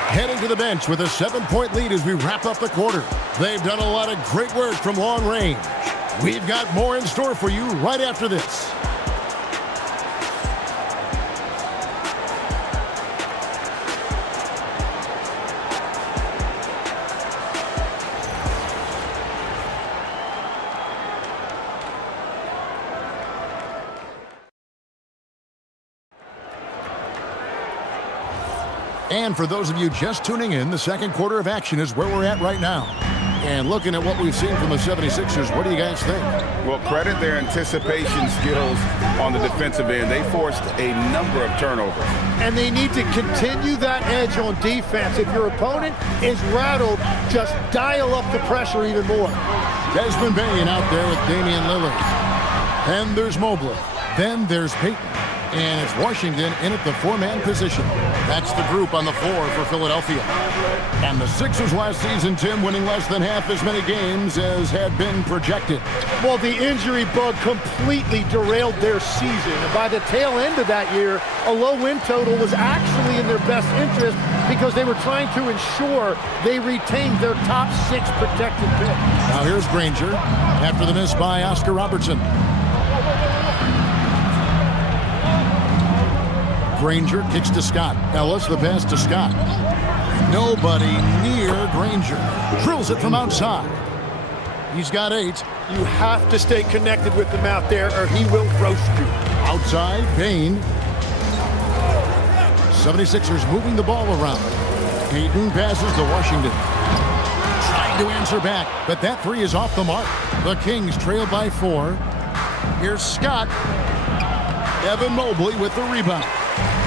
heading to the bench with a 7-point lead as we wrap up the quarter. They've done a lot of great work from long range. We've got more in store for you right after this. And for those of you just tuning in, the second quarter of action is where we're at right now. And looking at what we've seen from the 76ers, what do you guys think? Well, credit their anticipation skills on the defensive end. They forced a number of turnovers. And they need to continue that edge on defense. If your opponent is rattled, just dial up the pressure even more. Desmond Bain out there with Damian Lillard. Then there's Mobley. Then there's Payton. And it's Washington in at the 4-man position. That's the group on the floor for Philadelphia. And the Sixers last season, Tim, winning less than half as many games as had been projected. Well, the injury bug completely derailed their season. And by the tail end of that year, a low win total was actually in their best interest because they were trying to ensure they retained their top 6 protected pick. Now here's Granger after the miss by Oscar Robertson. Granger kicks to Scott. Now what's the pass to Scott? Nobody near Granger. Drills it from outside. He's got 8. You have to stay connected with him out there or he will roast you. Outside, Bain. 76ers moving the ball around. Payton passes to Washington. Trying to answer back, but that 3 is off the mark. The Kings trail by 4. Here's Scott. Evan Mobley with the rebound.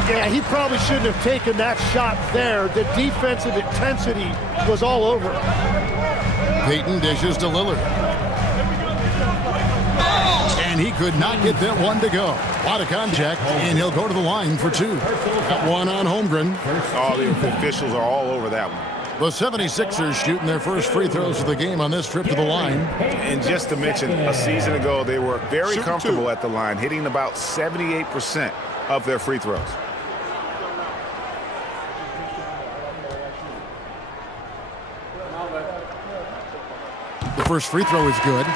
Yeah, he probably shouldn't have taken that shot there. The defensive intensity was all over. Payton dishes to Lillard. And he could not get that one to go. A lot of contact, and he'll go to the line for 2. Got one on Holmgren. Oh, the officials are all over that one. The 76ers shooting their first free throws of the game on this trip to the line. And just to mention, a season ago, they were very comfortable at the line, hitting about 78% of their free throws. The first free throw is good.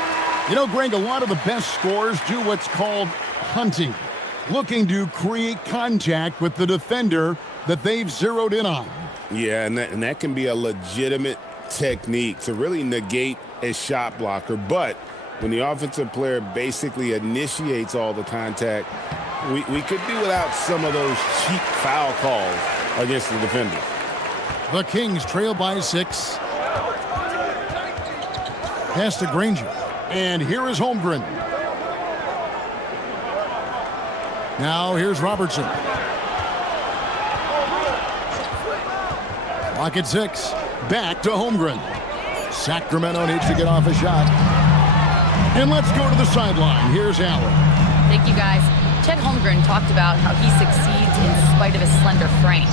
You know, Greg, a lot of the best scorers do what's called hunting, looking to create contact with the defender that they've zeroed in on. Yeah, and that can be a legitimate technique to really negate a shot blocker. But when the offensive player basically initiates all the contact, we could do without some of those cheap foul calls against the defenders. The Kings trail by 6. Pass to Granger. And here is Holmgren. Now here's Robertson. Clock at 6. Back to Holmgren. Sacramento needs to get off a shot. And let's go to the sideline. Here's Allen. Thank you, guys. Chet Holmgren talked about how he succeeds in spite of his slender frame.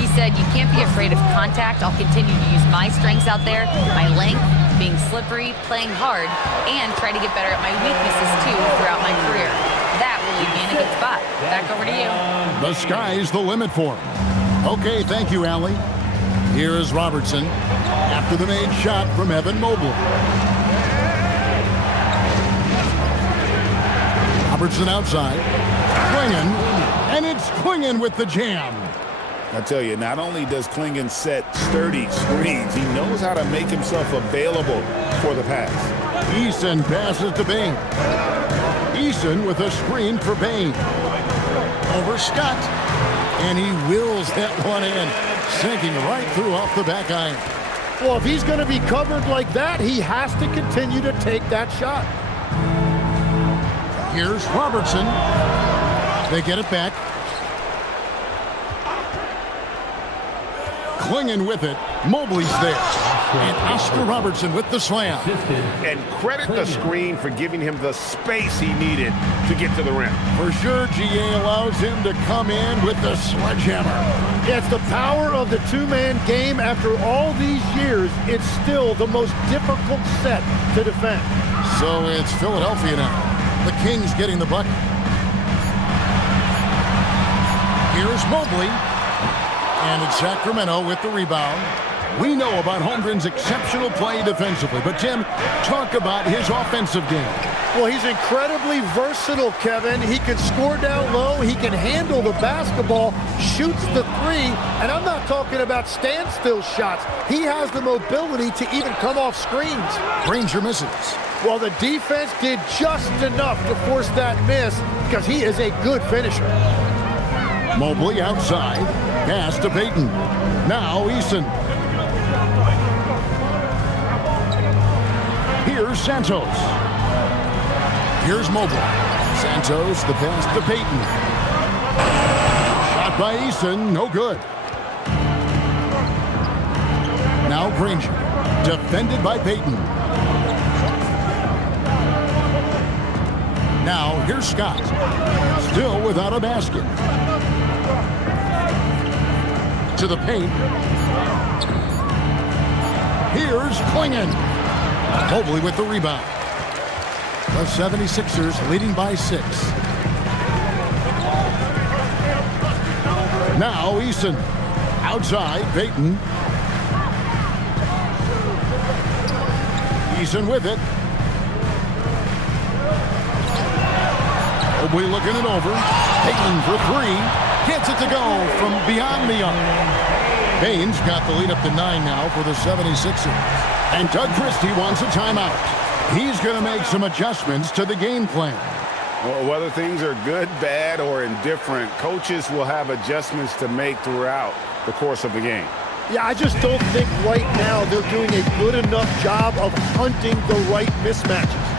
He said, you can't be afraid of contact. I'll continue to use my strengths out there, my length, being slippery, playing hard, and try to get better at my weaknesses, too, throughout my career. That will leave me in a good spot. Back over to you. The sky's the limit for him. Okay, thank you, Allie. Here is Robertson after the made shot from Evan Mobley. Robertson outside. Klingon, and it's Klingon with the jam. I tell you, not only does Klingon set sturdy screens, he knows how to make himself available for the pass. Eason passes to Bain. Eason with a screen for Bain. Over Scott. And he wills that one in, sinking right through off the back iron. Well, if he's going to be covered like that, he has to continue to take that shot. Here's Robertson. They get it back. Klingen with it. Mobley's there. And Oscar Robertson with the slam. And credit the screen for giving him the space he needed to get to the rim. For sure, GA allows him to come in with the sledgehammer. It's the power of the two-man game. After all these years, it's still the most difficult set to defend. So it's Philadelphia now. The Kings getting the bucket. Here's Mobley. And it's Sacramento with the rebound. We know about Holmgren's exceptional play defensively, but Tim, talk about his offensive game. Well, he's incredibly versatile, Kevin. He can score down low, he can handle the basketball, shoots the three, and I'm not talking about standstill shots. He has the mobility to even come off screens. Granger misses. Well, the defense did just enough to force that miss because he is a good finisher. Mobley outside, pass to Payton. Now Eason. Here's Santos. Here's Mobley. Santos, the pass to Payton. Shot by Eason, no good. Now Granger, defended by Payton. Now here's Scott, still without a basket. To the paint. Here's Klingen. Mobley with the rebound. The 76ers leading by 6. Now Eason. Outside, Payton. Eason with it. Mobley looking it over. Payton for 3. Gets it to go from beyond the arc. Baines got the lead up to 9 now for the 76ers. And Doug Christie wants a timeout. He's going to make some adjustments to the game plan. Well, whether things are good, bad, or indifferent, coaches will have adjustments to make throughout the course of the game. Yeah, I just don't think right now they're doing a good enough job of hunting the right mismatches.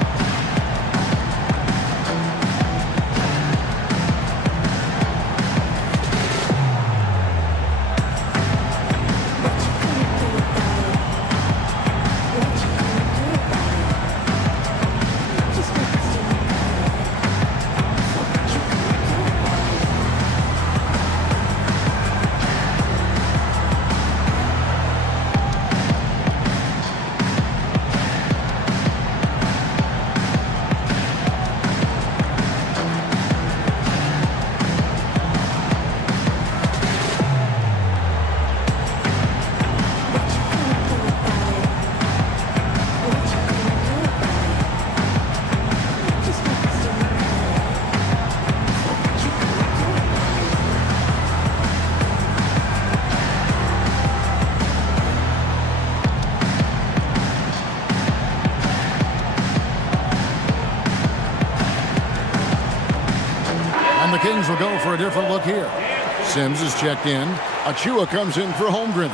The Kings will go for a different look here. Sims is checked in. Achua comes in for Holmgren.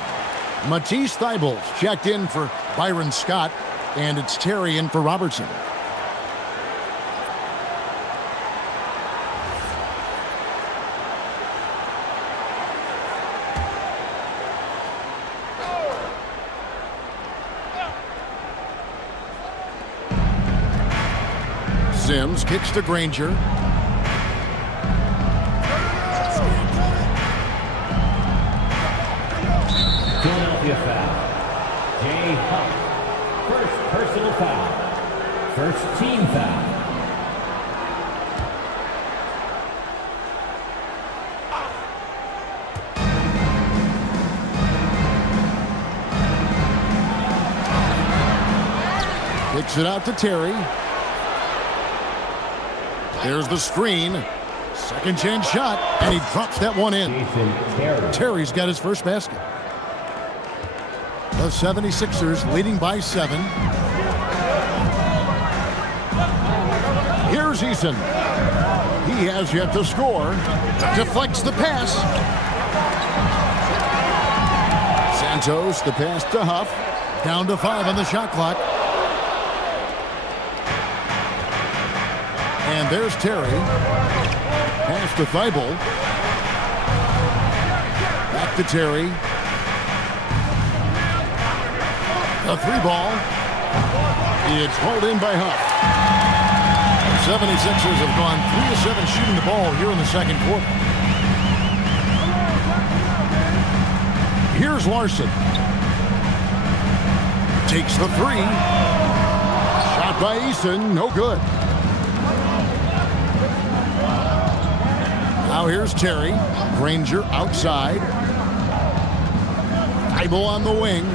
Matisse Thybulle's checked in for Byron Scott. And it's Terry in for Robertson. Sims kicks to Granger. Philadelphia foul. Jay Huff. First personal foul. First team foul. Kicks it out to Terry. There's the screen. Second chance shot, and he drops that one in. Terry's got his first basket. The 76ers leading by 7. Here's Eason. He has yet to score. Deflects the pass. Santos, the pass to Huff. Down to 5 on the shot clock. And there's Terry. Pass to Thibault. Back to Terry. The 3-ball. It's hauled in by Huff. The 76ers have gone 3 of 7 shooting the ball here in the second quarter. Here's Larson. Takes the 3. Shot by Eason, no good. Now here's Terry. Granger outside. Thibault on the wing.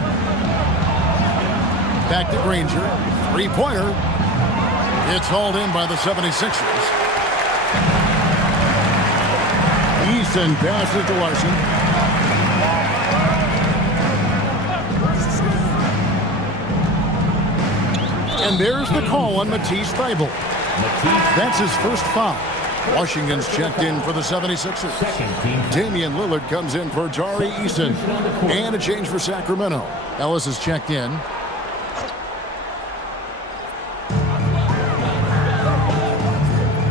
Back to Granger. 3-pointer. It's hauled in by the 76ers. Eason passes to Larson. And there's the call on Matisse Thibault. That's his first foul. Washington's checked in for the 76ers. Damian Lillard comes in for Tari Eason. And a change for Sacramento. Ellis is checked in.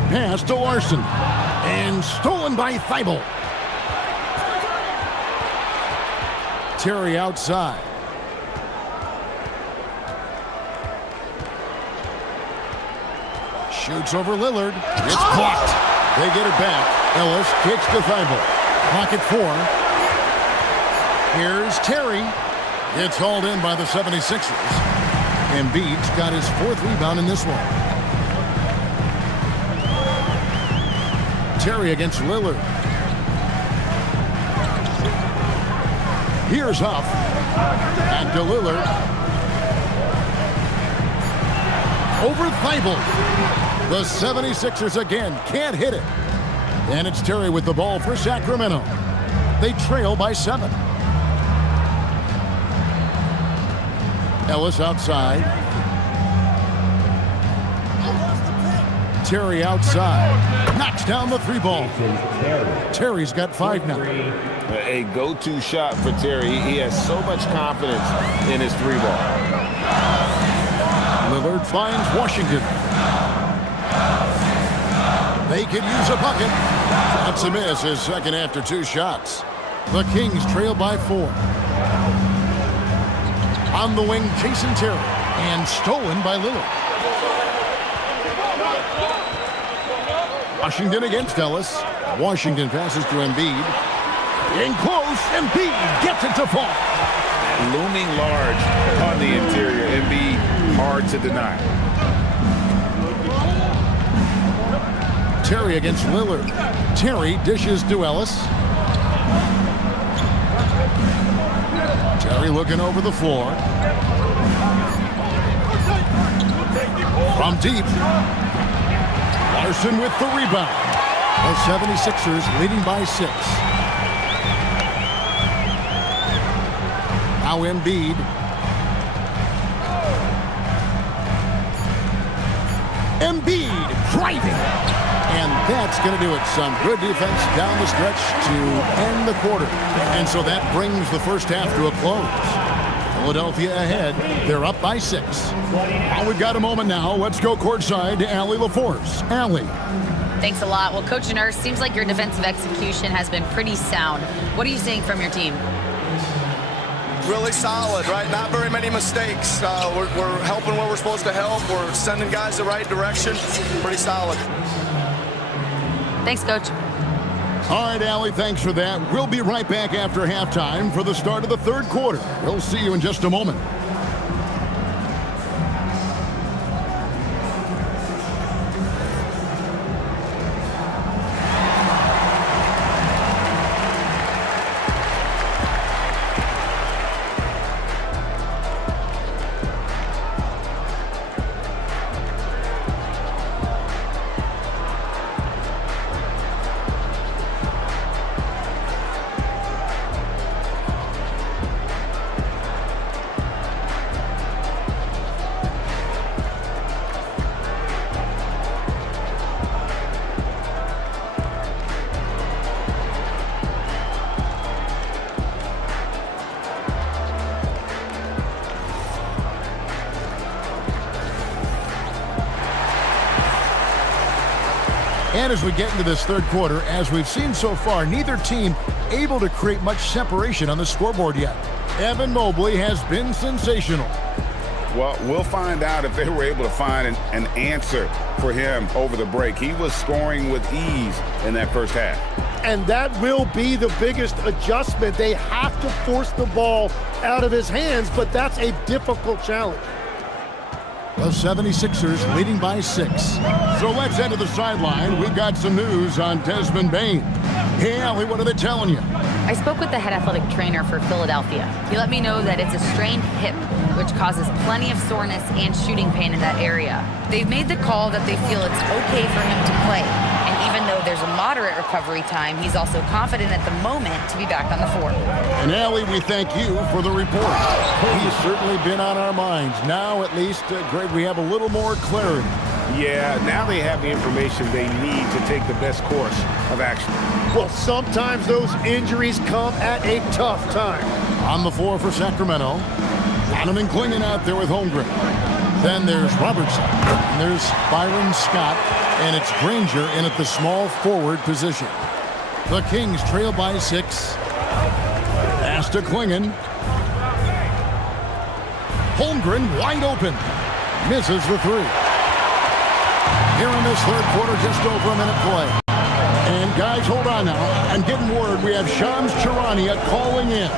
Pass to Larson. And stolen by Thibault. Terry outside. Shoots over Lillard. It's blocked. They get it back. Ellis kicks to Thibault. Clock at 4. Here's Terry. It's hauled in by the 76ers. Embiid's got his 4th rebound in this one. Terry against Lillard. Here's Huff. Back to Lillard. Over Thibault. The 76ers again can't hit it. And it's Terry with the ball for Sacramento. They trail by 7. Ellis outside. Terry outside. Knocks down the 3-ball. Terry's got 5 now. A go-to shot for Terry. He has so much confidence in his 3-ball. Lillard finds Washington. They could use a bucket. That's a miss, his second after 2 shots. The Kings trail by 4. On the wing, Jason Terry. And stolen by Lillard. Washington against Ellis. Washington passes to Embiid. In close, Embiid gets it to fall. Looming large on the interior. Embiid, hard to deny. Terry against Lillard. Terry dishes to Ellis. Terry looking over the floor. From deep. Larson with the rebound. The 76ers leading by 6. Now Embiid. Embiid driving. And that's going to do it. Some good defense down the stretch to end the quarter. And so that brings the first half to a close. Philadelphia ahead. They're up by 6. Well, we've got a moment now. Let's go courtside to Allie LaForce. Allie. Thanks a lot. Well, Coach Nurse, seems like your defensive execution has been pretty sound. What are you seeing from your team? Really solid, right? Not very many mistakes. We're helping where we're supposed to help. We're sending guys the right direction. Pretty solid. Thanks, Coach. All right, Allie, thanks for that. We'll be right back after halftime for the start of the 3rd quarter. We'll see you in just a moment. And as we get into this 3rd quarter, as we've seen so far, neither team able to create much separation on the scoreboard yet. Evan Mobley has been sensational. Well, we'll find out if they were able to find an answer for him over the break. He was scoring with ease in that first half. And that will be the biggest adjustment. They have to force the ball out of his hands, but that's a difficult challenge. The 76ers leading by 6. So let's head to the sideline. We've got some news on Desmond Bane. Hey, Allie, what are they telling you? I spoke with the head athletic trainer for Philadelphia. He let me know that it's a strained hip, which causes plenty of soreness and shooting pain in that area. They've made the call that they feel it's okay for him to play. And even though there's a moderate recovery time, he's also confident at the moment to be back on the floor. And Allie, we thank you for the report. He's certainly been on our minds. Now, at least, Greg, we have a little more clarity. Yeah, now they have the information they need to take the best course of action. Well, sometimes those injuries come at a tough time. On the floor for Sacramento, Donovan Clingan out there with Holmgren. Then there's Robertson. And there's Byron Scott. And it's Granger in at the small forward position. The Kings trail by 6. Pass to Clingan. Holmgren wide open. Misses the 3. Here in this third quarter, just over a minute play. And guys, hold on now. I'm getting word we have Shams Charania calling in.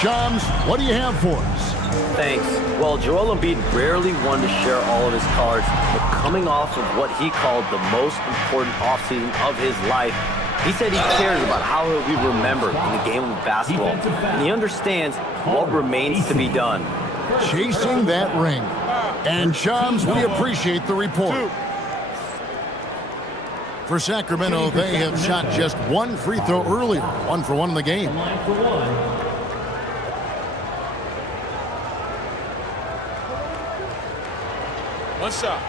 Shams, what do you have for us? Thanks. Well, Joel Embiid rarely wanted to share all of his cards, but coming off of what he called the most important offseason of his life, he said he cares about how he'll be remembered in the game of basketball, and he understands what remains to be done. Chasing that ring. And Shams, we appreciate the report. For Sacramento, they have shot just one free throw earlier. 1 for 1 in the game. One shot.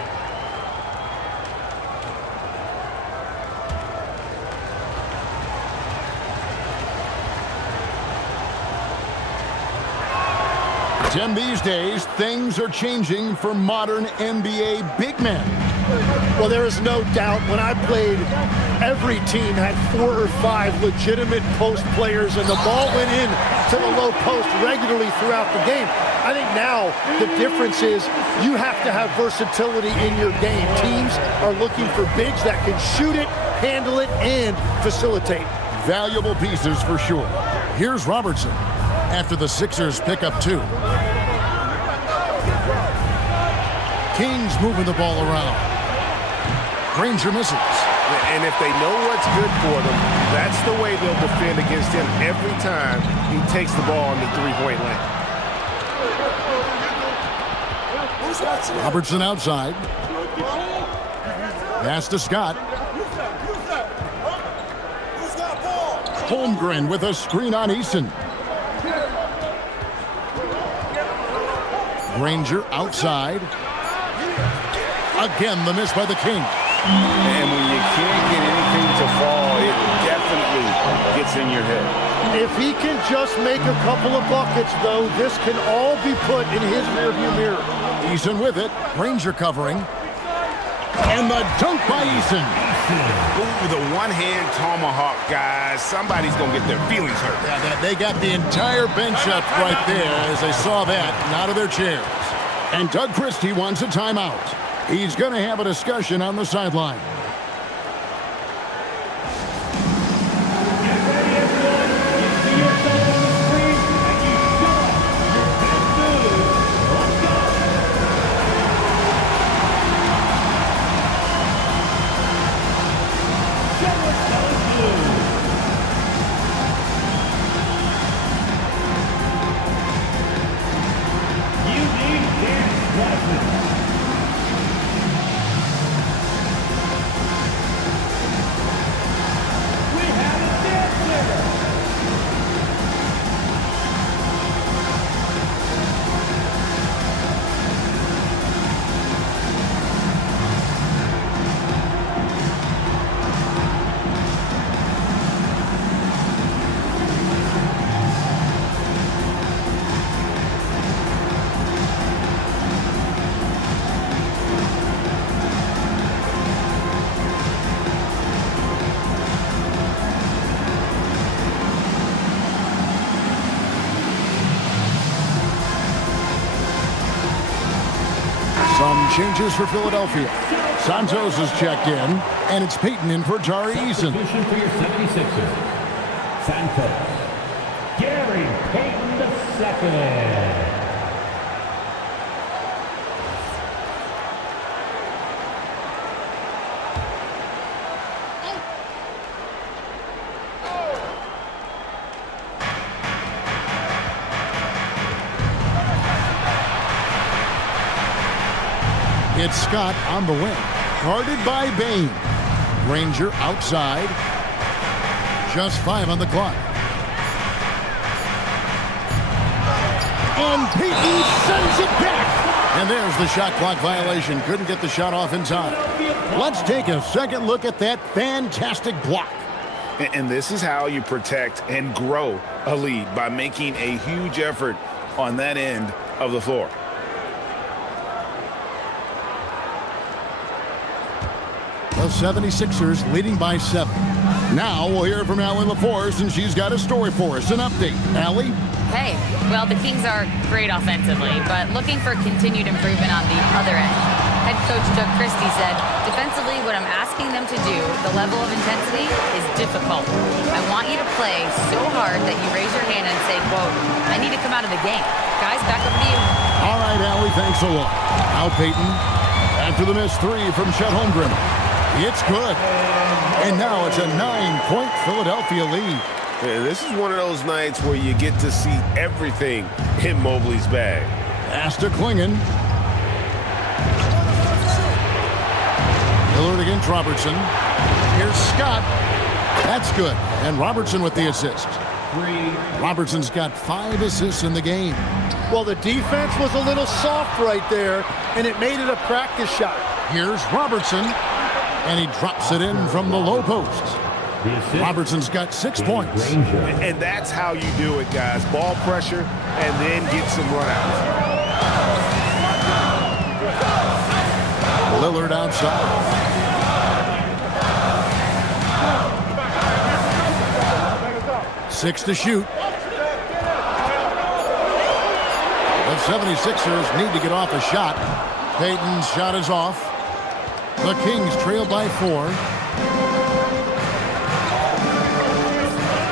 Tim, these days, things are changing for modern NBA big men. Well, there is no doubt when I played, every team had 4 or 5 legitimate post players, and the ball went in to the low post regularly throughout the game. I think now the difference is you have to have versatility in your game. Teams are looking for bigs that can shoot it, handle it, and facilitate. Valuable pieces for sure. Here's Robertson after the Sixers pick up 2. Kings moving the ball around. Granger misses. And if they know what's good for them, that's the way they'll defend against him every time he takes the ball in the three-point lane. Robertson outside. Pass to Scott. Holmgren with a screen on Eason. Granger outside. Again, the miss by the Kings. And when you can't get anything to fall, it definitely gets in your head. If he can just make a couple of buckets, though, this can all be put in his rearview mirror. Eason with it. Granger covering. And the dunk by Eason. Ooh, the one-hand tomahawk, guys. Somebody's going to get their feelings hurt. Yeah, they got the entire bench up right there as they saw that and out of their chairs. And Doug Christie wants a timeout. He's going to have a discussion on the sideline. Some changes for Philadelphia. Santos has checked in, and it's Peyton in for Tari Eason. Substitution for your 76ers. Santos. Gary Payton II. It's Scott on the wing, guarded by Bain. Granger outside. Just 5 on the clock. And Peyton sends it back. And there's the shot clock violation. Couldn't get the shot off in time. Let's take a second look at that fantastic block. And this is how you protect and grow a lead, by making a huge effort on that end of the floor. The 76ers leading by 7. Now we'll hear from Allie LaForce, and she's got a story for us. An update. Allie? Hey, well, the Kings are great offensively, but looking for continued improvement on the other end. Head coach Doug Christie said, defensively, what I'm asking them to do, the level of intensity, is difficult. I want you to play so hard that you raise your hand and say, quote, I need to come out of the game. Guys, back over to you. All right, Allie, thanks a lot. Now Peyton, after the missed 3 from Chet Holmgren. It's good. And now it's a 9-point Philadelphia lead. Yeah, this is one of those nights where you get to see everything in Mobley's bag. Pass to Klingon. Lillard against Robertson. Here's Scott. That's good. And Robertson with the assist. Robertson's got 5 assists in the game. Well, the defense was a little soft right there, and it made it a practice shot. Here's Robertson. And he drops it in from the low post. Robertson's got 6 points. And that's how you do it, guys. Ball pressure and then get some runouts. Lillard outside. Six to shoot. The 76ers need to get off a shot. Peyton's shot is off. The Kings trail by 4.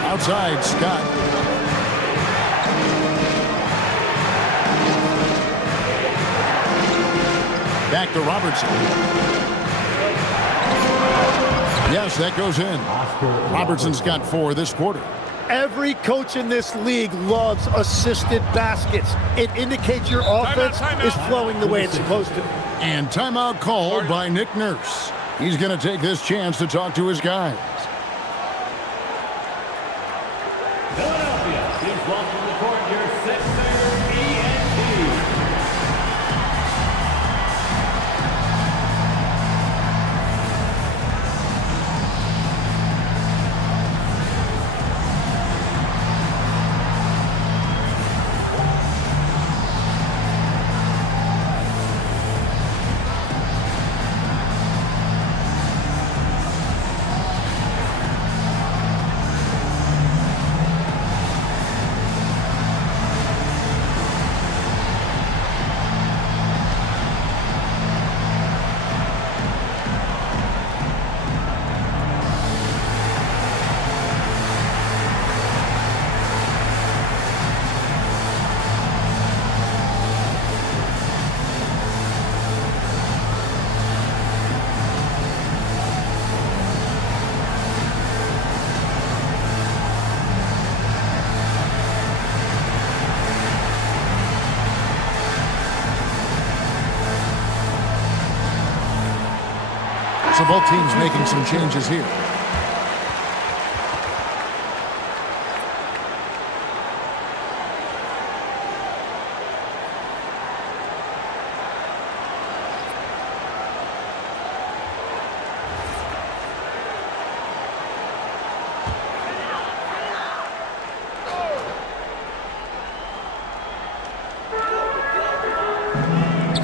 Outside, Scott. Back to Robertson. Yes, that goes in. Robertson's got 4 this quarter. Every coach in this league loves assisted baskets. It indicates your offense is flowing the way it's supposed to. And timeout called by Nick Nurse. He's going to take this chance to talk to his guys. Philadelphia is welcome to court your Sixers ENT. So both teams making some changes here.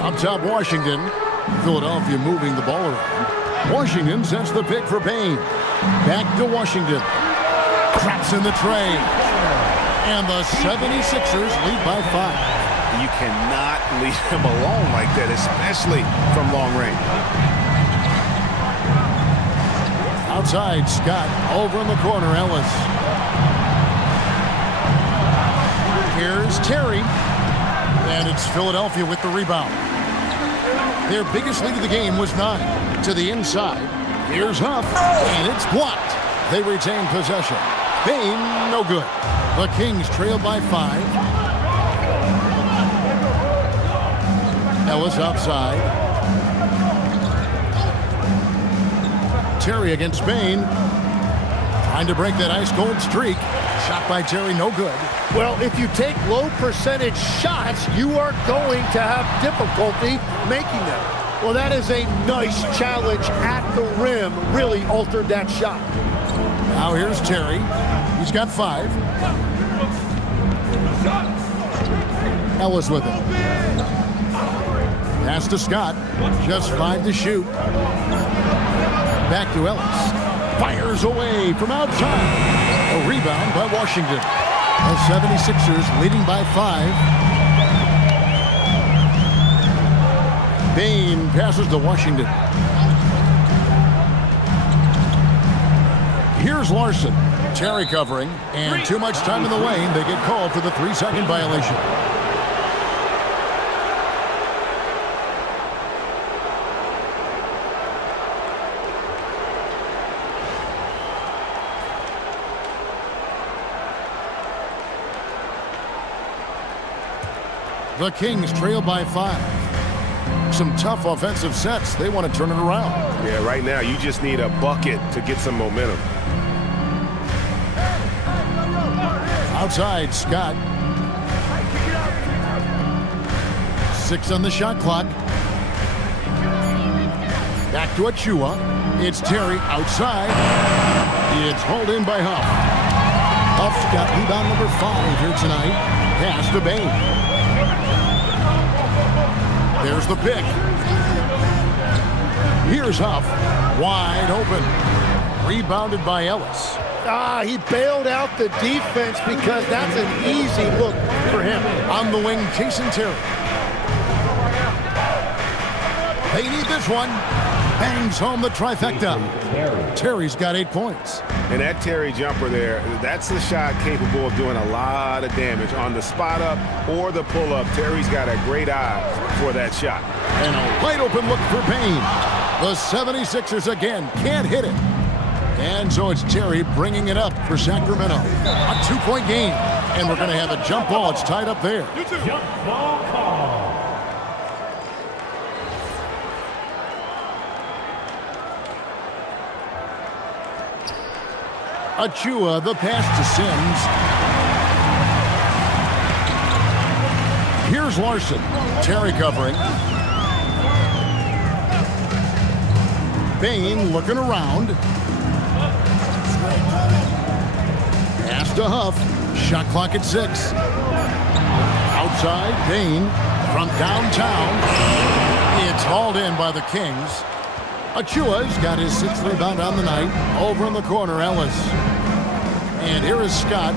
Up top, Washington. Philadelphia moving the ball around. Washington sets the pick for Payne. Back to Washington. Traps in the tray. And the 76ers lead by 5. You cannot leave him alone like that, especially from long range. Outside, Scott. Over in the corner, Ellis. Here's Terry. And it's Philadelphia with the rebound. Their biggest lead of the game was 9. To the inside. Here's Huff. And it's blocked. They retain possession. Bain, no good. The Kings trail by 5. Ellis outside. Terry against Bain. Trying to break that ice-cold streak. Shot by Terry, no good. Well, if you take low percentage shots, you are going to have difficulty making them. Well, that is a nice challenge at the rim. Really altered that shot. Now here's Terry. He's got 5. Ellis with it. Pass to Scott. Just 5 to shoot. Back to Ellis. Fires away from outside. A rebound by Washington. The 76ers leading by 5. Bain passes to Washington. Here's Larson. Terry covering. And too much time in the lane. They get called for the 3-second violation. The Kings trail by 5. Some tough offensive sets. They want to turn it around. Yeah, right now you just need a bucket to get some momentum. Outside, Scott. 6 on the shot clock. Back to Achua. It's Terry outside. It's hauled in by Huff. Huff's got rebound number 5 here tonight. Pass to Bain. There's the pick. Here's Huff. Wide open. Rebounded by Ellis. He bailed out the defense because that's an easy look for him. On the wing, Jason Terry. They need this one. Bangs home the trifecta. Terry's got 8 points. And that Terry jumper there, that's the shot capable of doing a lot of damage. On the spot up or the pull up, Terry's got a great eye for that shot. And a wide open look for Bain. The 76ers again can't hit it. And so it's Terry bringing it up for Sacramento. A 2-point game. And we're going to have a jump ball. It's tied up there. Jump ball call. Achua, the pass to Sims. Here's Larson. Terry covering. Bain looking around. Pass to Huff. Shot clock at 6. Outside, Bain from downtown. It's hauled in by the Kings. Achua's got his 6th rebound on the night. Over in the corner, Ellis. And here is Scott.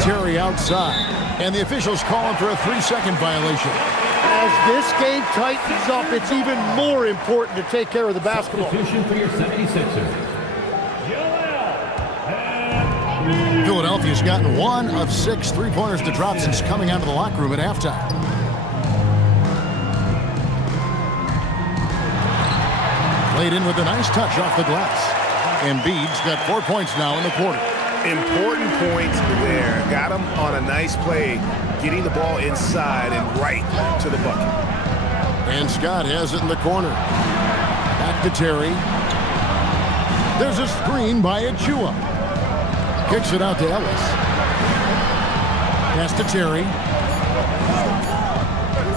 Terry outside. And the officials calling for a 3-second violation. As this game tightens up, it's even more important to take care of the basketball. Substitution for your 76ers. Philadelphia's gotten 1 of 6 3-pointers to drop since coming out of the locker room at halftime. Played in with a nice touch off the glass. Embiid's got 4 points now in the quarter. Important points there. Got him on a nice play, getting the ball inside and right to the bucket. And Scott has it in the corner. Back to Terry. There's a screen by Achua. Kicks it out to Ellis. Pass to Terry.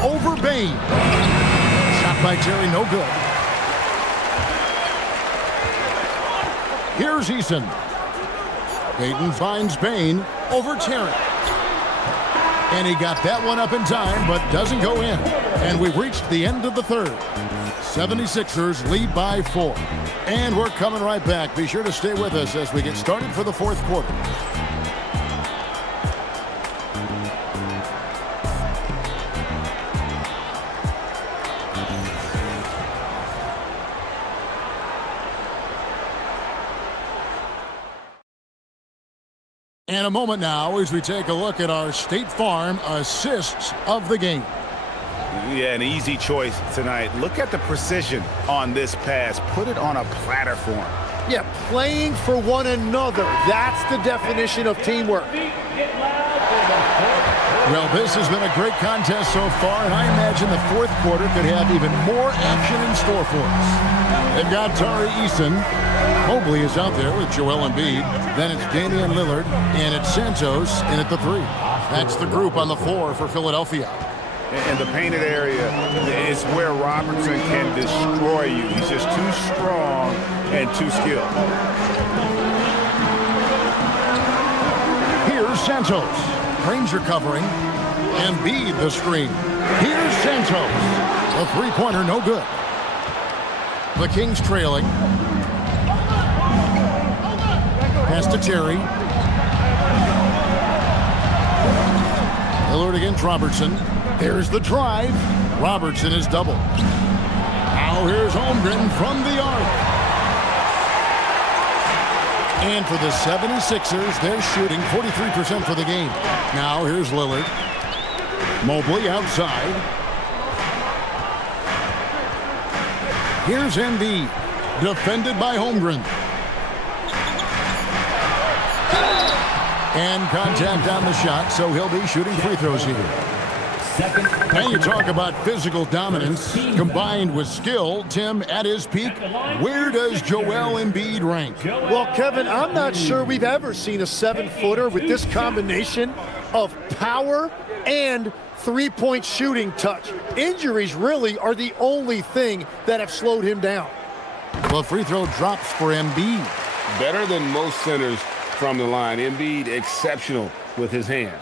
Over Bain. Shot by Terry, no good. Here's Eason. Payton finds Bain over Terry. And he got that one up in time, but doesn't go in. And we've reached the end of the third. 76ers lead by 4. And we're coming right back. Be sure to stay with us as we get started for the fourth quarter. And a moment now as we take a look at our State Farm assists of the game. Yeah, an easy choice tonight. Look at the precision on this pass. Put it on a platform. Yeah, playing for one another. That's the definition of teamwork. Well, this has been a great contest so far, and I imagine the fourth quarter could have even more action in store for us. They've got Tari Eason. Mobley is out there with Joel Embiid. Then it's Damian Lillard, and it's Santos in at the 3. That's the group on the floor for Philadelphia. And the painted area is where Robertson can destroy you. He's just too strong and too skilled. Here's Santos. Granger covering. Embiid the screen. Here's Santos. The three-pointer no good. The Kings trailing. Pass to Terry. Lillard against Robertson. There's the drive. Robertson is doubled. Now here's Holmgren from the arc. And for the 76ers, they're shooting 43% for the game. Now here's Lillard. Mobley outside. Here's Embiid, defended by Holmgren. And contact on the shot, so he'll be shooting free throws here. Now you talk about physical dominance combined with skill. Tim, at his peak, where does Joel Embiid rank? Well, Kevin, I'm not sure we've ever seen a 7-footer with this combination of power and three-point shooting touch. Injuries really are the only thing that have slowed him down. Well, free throw drops for Embiid. Better than most centers from the line. Embiid exceptional with his hands.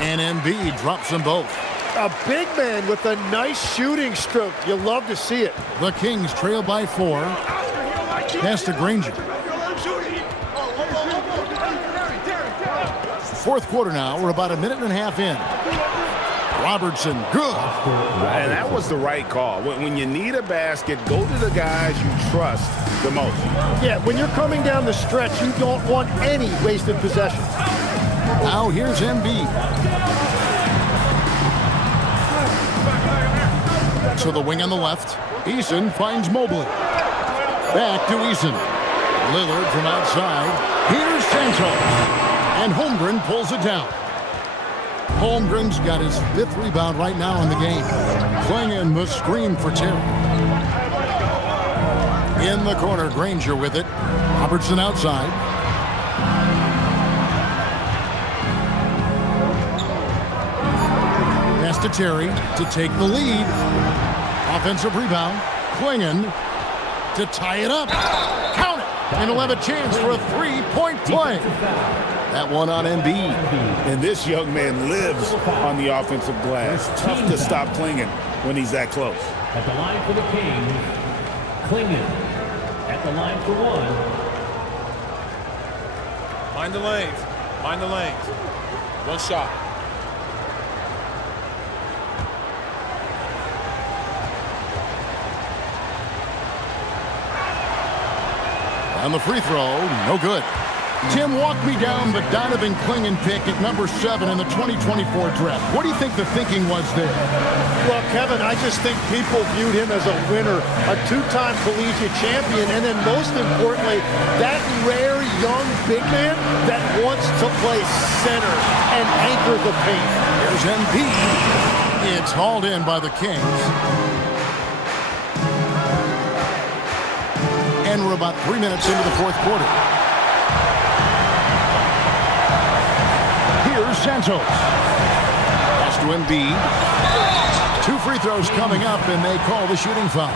And Embiid drops them both. A big man with a nice shooting stroke. You love to see it. The Kings trail by 4. Pass to Granger. Fourth quarter now. We're about a minute and a half in. Robertson, good. And that was the right call. When you need a basket, go to the guys you trust the most. Yeah, when you're coming down the stretch, you don't want any wasted possessions. Now here's Embiid. To the wing on the left. Eason finds Mobley. Back to Eason. Lillard from outside. Here's Santos. And Holmgren pulls it down. Holmgren's got his 5th rebound right now in the game. Klingon the screen for Terry. In the corner, Granger with it. Robertson outside. Pass to Terry to take the lead. Offensive rebound. Klingon to tie it up. Count it! And he'll have a chance for a 3-point play. That one on Embiid. And this young man lives on the offensive glass. Tough to stop Klingon when he's that close. At the line for the Kings, Klingon. At the line for 1. Mind the lanes. Mind the lanes. One shot. On the free throw, no good. Tim, walk me down the Donovan Klingon pick at number 7 in the 2024 draft. What do you think the thinking was there? Well, Kevin, I just think people viewed him as a winner, a 2-time collegiate champion, and then most importantly, that rare young big man that wants to play center and anchor the paint. Here's Embiid. It's hauled in by the Kings. And we're about 3 minutes into the fourth quarter. Here's Santos. Pass to Embiid. 2 free throws coming up, and they call the shooting foul.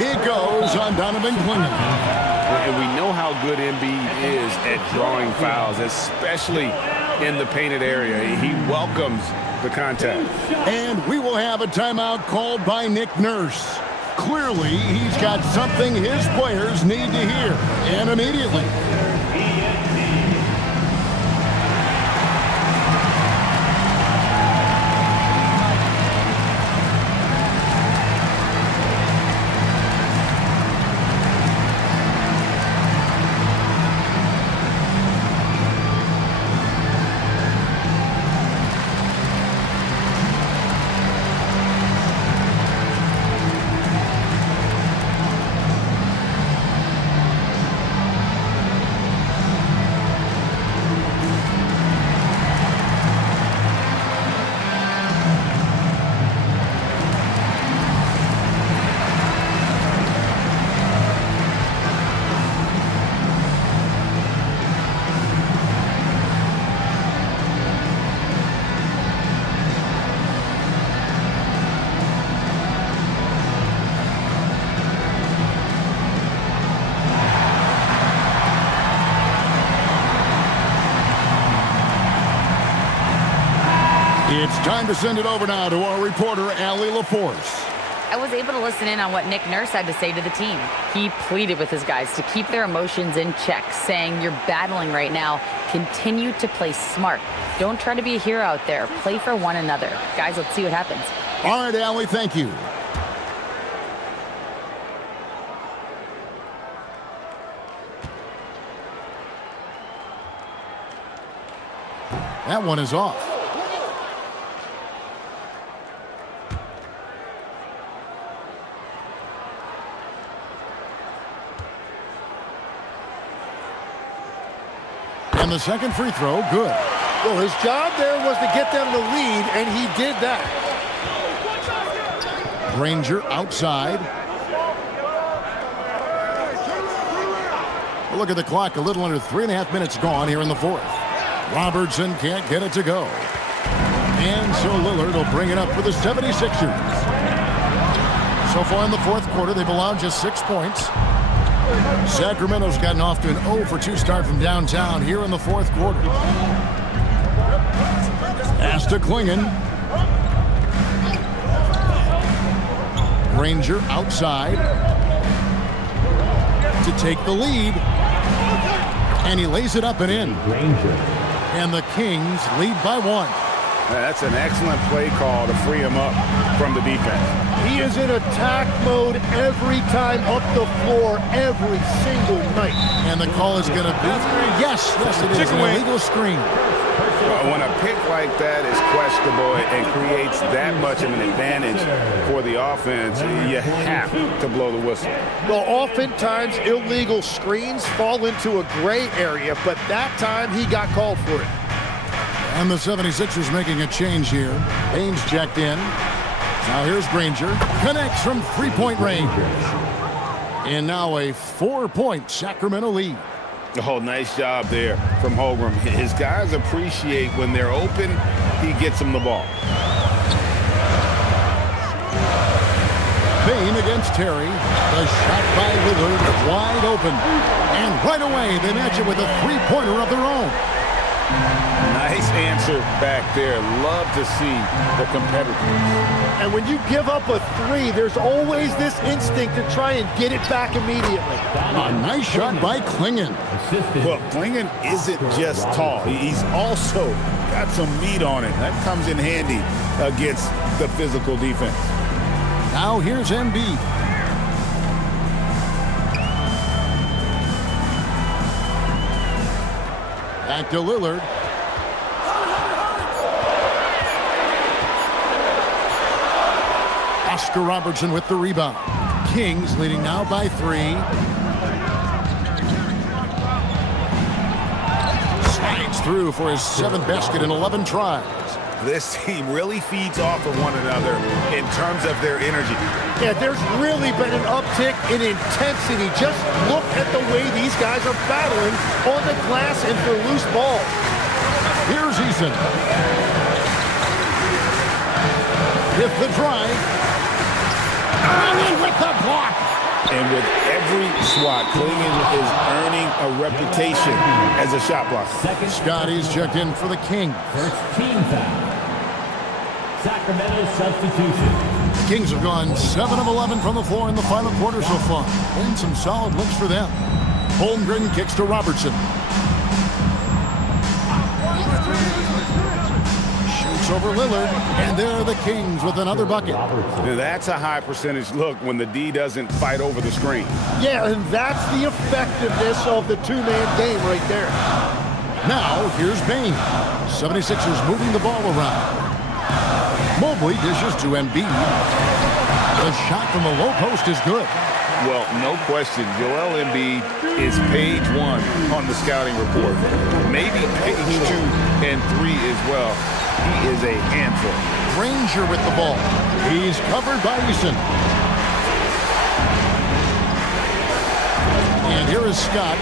It goes on Donovan Klingon. And we know how good Embiid is at drawing fouls, especially in the painted area. He welcomes the contact. And we will have a timeout called by Nick Nurse. Clearly, he's got something his players need to hear, and immediately. It's time to send it over now to our reporter, Allie LaForce. I was able to listen in on what Nick Nurse had to say to the team. He pleaded with his guys to keep their emotions in check, saying, "You're battling right now. Continue to play smart. Don't try to be a hero out there. Play for one another." Guys, let's see what happens. All right, Allie, thank you. That one is off. And the second free throw, good. Well, his job there was to get them to lead, and he did that. Granger outside. Look at the clock, a little under 3.5 minutes gone here in the fourth. Robertson can't get it to go. And so Lillard will bring it up for the 76ers. So far in the fourth quarter, they've allowed just 6 points. Sacramento's gotten off to an 0-for-2 start from downtown here in the fourth quarter. Pass to Klingon. Granger outside to take the lead. And he lays it up and in. And the Kings lead by 1. That's an excellent play call to free him up from the defense. He is in attack mode every time up the floor, every single night. And the call is going to be, yes, it is an illegal screen. When a pick like that is questionable and creates that much of an advantage for the offense, you have to blow the whistle. Well, oftentimes illegal screens fall into a gray area, but that time he got called for it. And the 76ers making a change here. Baines checked in. Now here's Granger. Connects from three-point range. And now a 4-point Sacramento lead. Oh, nice job there from Holmgren. His guys appreciate when they're open, he gets them the ball. Bain against Terry. The shot by Lillard wide open. And right away, they match it with a three-pointer of their own. Nice answer back there. Love to see the competitiveness. And when you give up a 3, there's always this instinct to try and get it back immediately. A nice shot by Klingon. Well, Klingon isn't just tall. He's also got some meat on it. That comes in handy against the physical defense. Now here's Embiid. Back to Lillard. Oscar Robertson with the rebound. Kings leading now by 3. Slides through for his 7th basket in 11 tries. This team really feeds off of one another in terms of their energy. Yeah, there's really been an uptick in intensity. Just look at the way these guys are battling on the glass and for loose balls. Here's Eason. With the drive. And then with the block. And with every swat, Klingon is earning a reputation as a shot blocker. Scotty's checked in for the Kings. First team foul. Sacramento substitution. The Kings have gone 7 of 11 from the floor in the final quarter so far. And some solid looks for them. Holmgren kicks to Robertson. Shoots over Lillard. And there are the Kings with another bucket. Now that's a high percentage look when the D doesn't fight over the screen. Yeah, and that's the effectiveness of the two-man game right there. Now, here's Bain. 76ers moving the ball around. Mobley dishes to Embiid. The shot from the low post is good. Well, no question, Joel Embiid is page 1 on the scouting report. Maybe page 2 and 3 as well. He is a handful. Granger with the ball. He's covered by Eason. And here is Scott.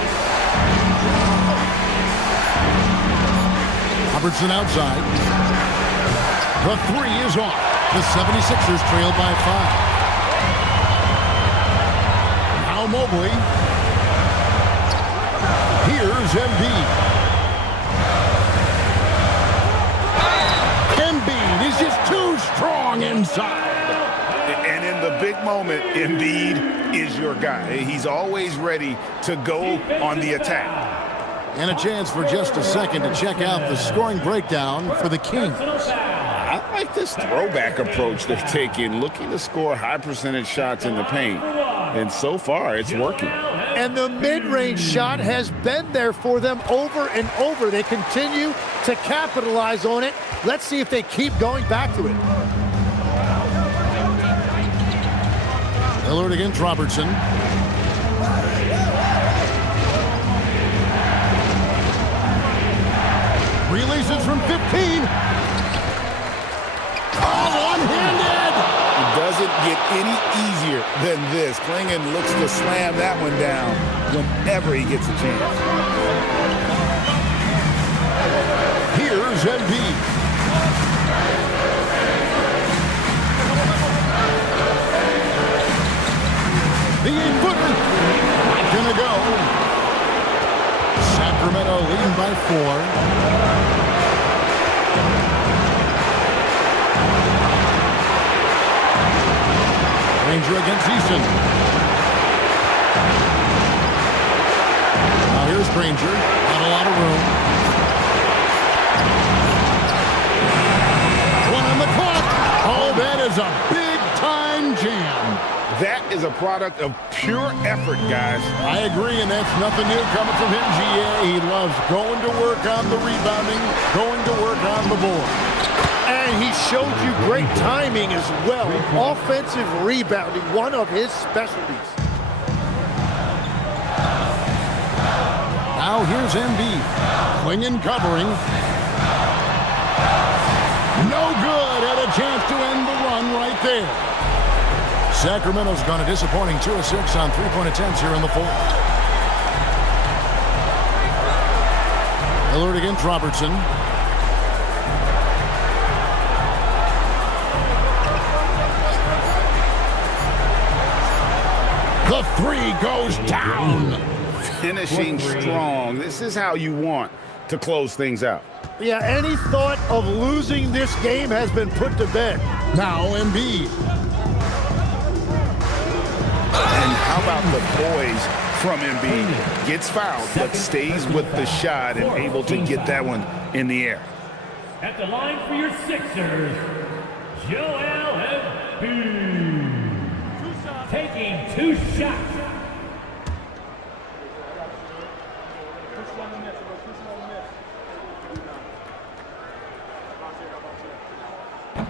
Robertson outside. The 3 is off. The 76ers trail by 5. Now Mobley. Here's Embiid. Embiid inside. And in the big moment, Embiid is your guy. He's always ready to go on the attack. And a chance for just a second to check out the scoring breakdown for the Kings. I like this throwback approach they're taking, looking to score high percentage shots in the paint. And so far, it's working. And the mid-range shot has been there for them over and over. They continue to capitalize on it. Let's see if they keep going back to it. Lillard against Robertson. Releases from 15. Oh, one-handed! It doesn't get any easier than this. Klingon looks to slam that one down whenever he gets a chance. Here's Embiid. The 8-footer. Not gonna go. Sacramento leading by 4. Granger against Easton. Now here's Granger. Not a lot of room. One on the clock. Oh, that is a big-time jam. That is a product of pure effort, guys. I agree, and that's nothing new coming from him, GA. He loves going to work on the rebounding, going to work on the board. And he showed you great timing as well. Offensive rebounding, one of his specialties. Now here's Embiid. Klingon covering. No good. Had a chance to end the run right there. Sacramento's gone a disappointing 2 of 6 on three-point attempts here in the fourth. Lillard against Robertson. The three goes down. Finishing strong. This is how you want to close things out. Yeah, any thought of losing this game has been put to bed. Now Embiid. And how about the poise from Embiid? Gets fouled, but stays with the shot and able to get that one in the air. At the line for your Sixers, Joel Embiid. Taking 2 shots.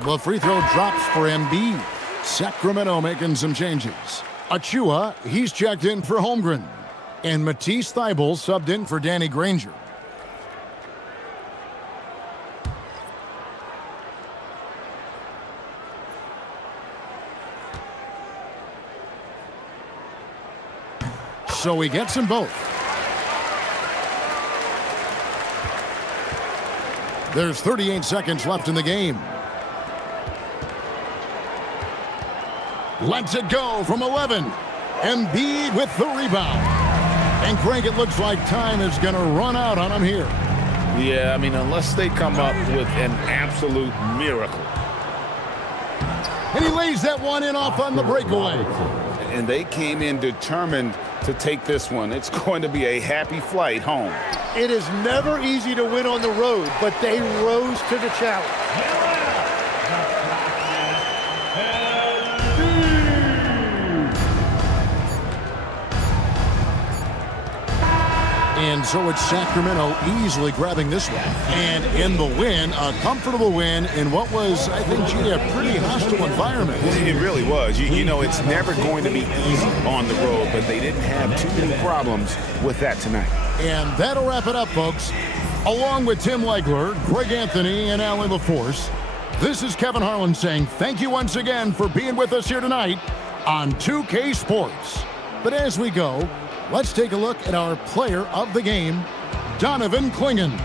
The free throw drops for Embiid. Sacramento making some changes. Achua, he's checked in for Holmgren. And Matisse Thybulle subbed in for Danny Granger. So he gets them both. There's 38 seconds left in the game. Lets it go from 11. Embiid with the rebound. And Craig, it looks like time is going to run out on him here. Yeah, I mean, unless they come up with an absolute miracle. And he lays that one in off on the breakaway. And they came in determined to take this one. It's going to be a happy flight home. It is never easy to win on the road, but they rose to the challenge. And so it's Sacramento easily grabbing this one. And in the win, a comfortable win in what was, I think, G, a pretty hostile environment. It really was. You know, it's never going to be easy on the road, but they didn't have too many problems with that tonight. And that'll wrap it up, folks. Along with Tim Legler, Greg Anthony, and Allie LaForce, this is Kevin Harlan saying thank you once again for being with us here tonight on 2K Sports. But as we go, let's take a look at our player of the game, Donovan Klingon.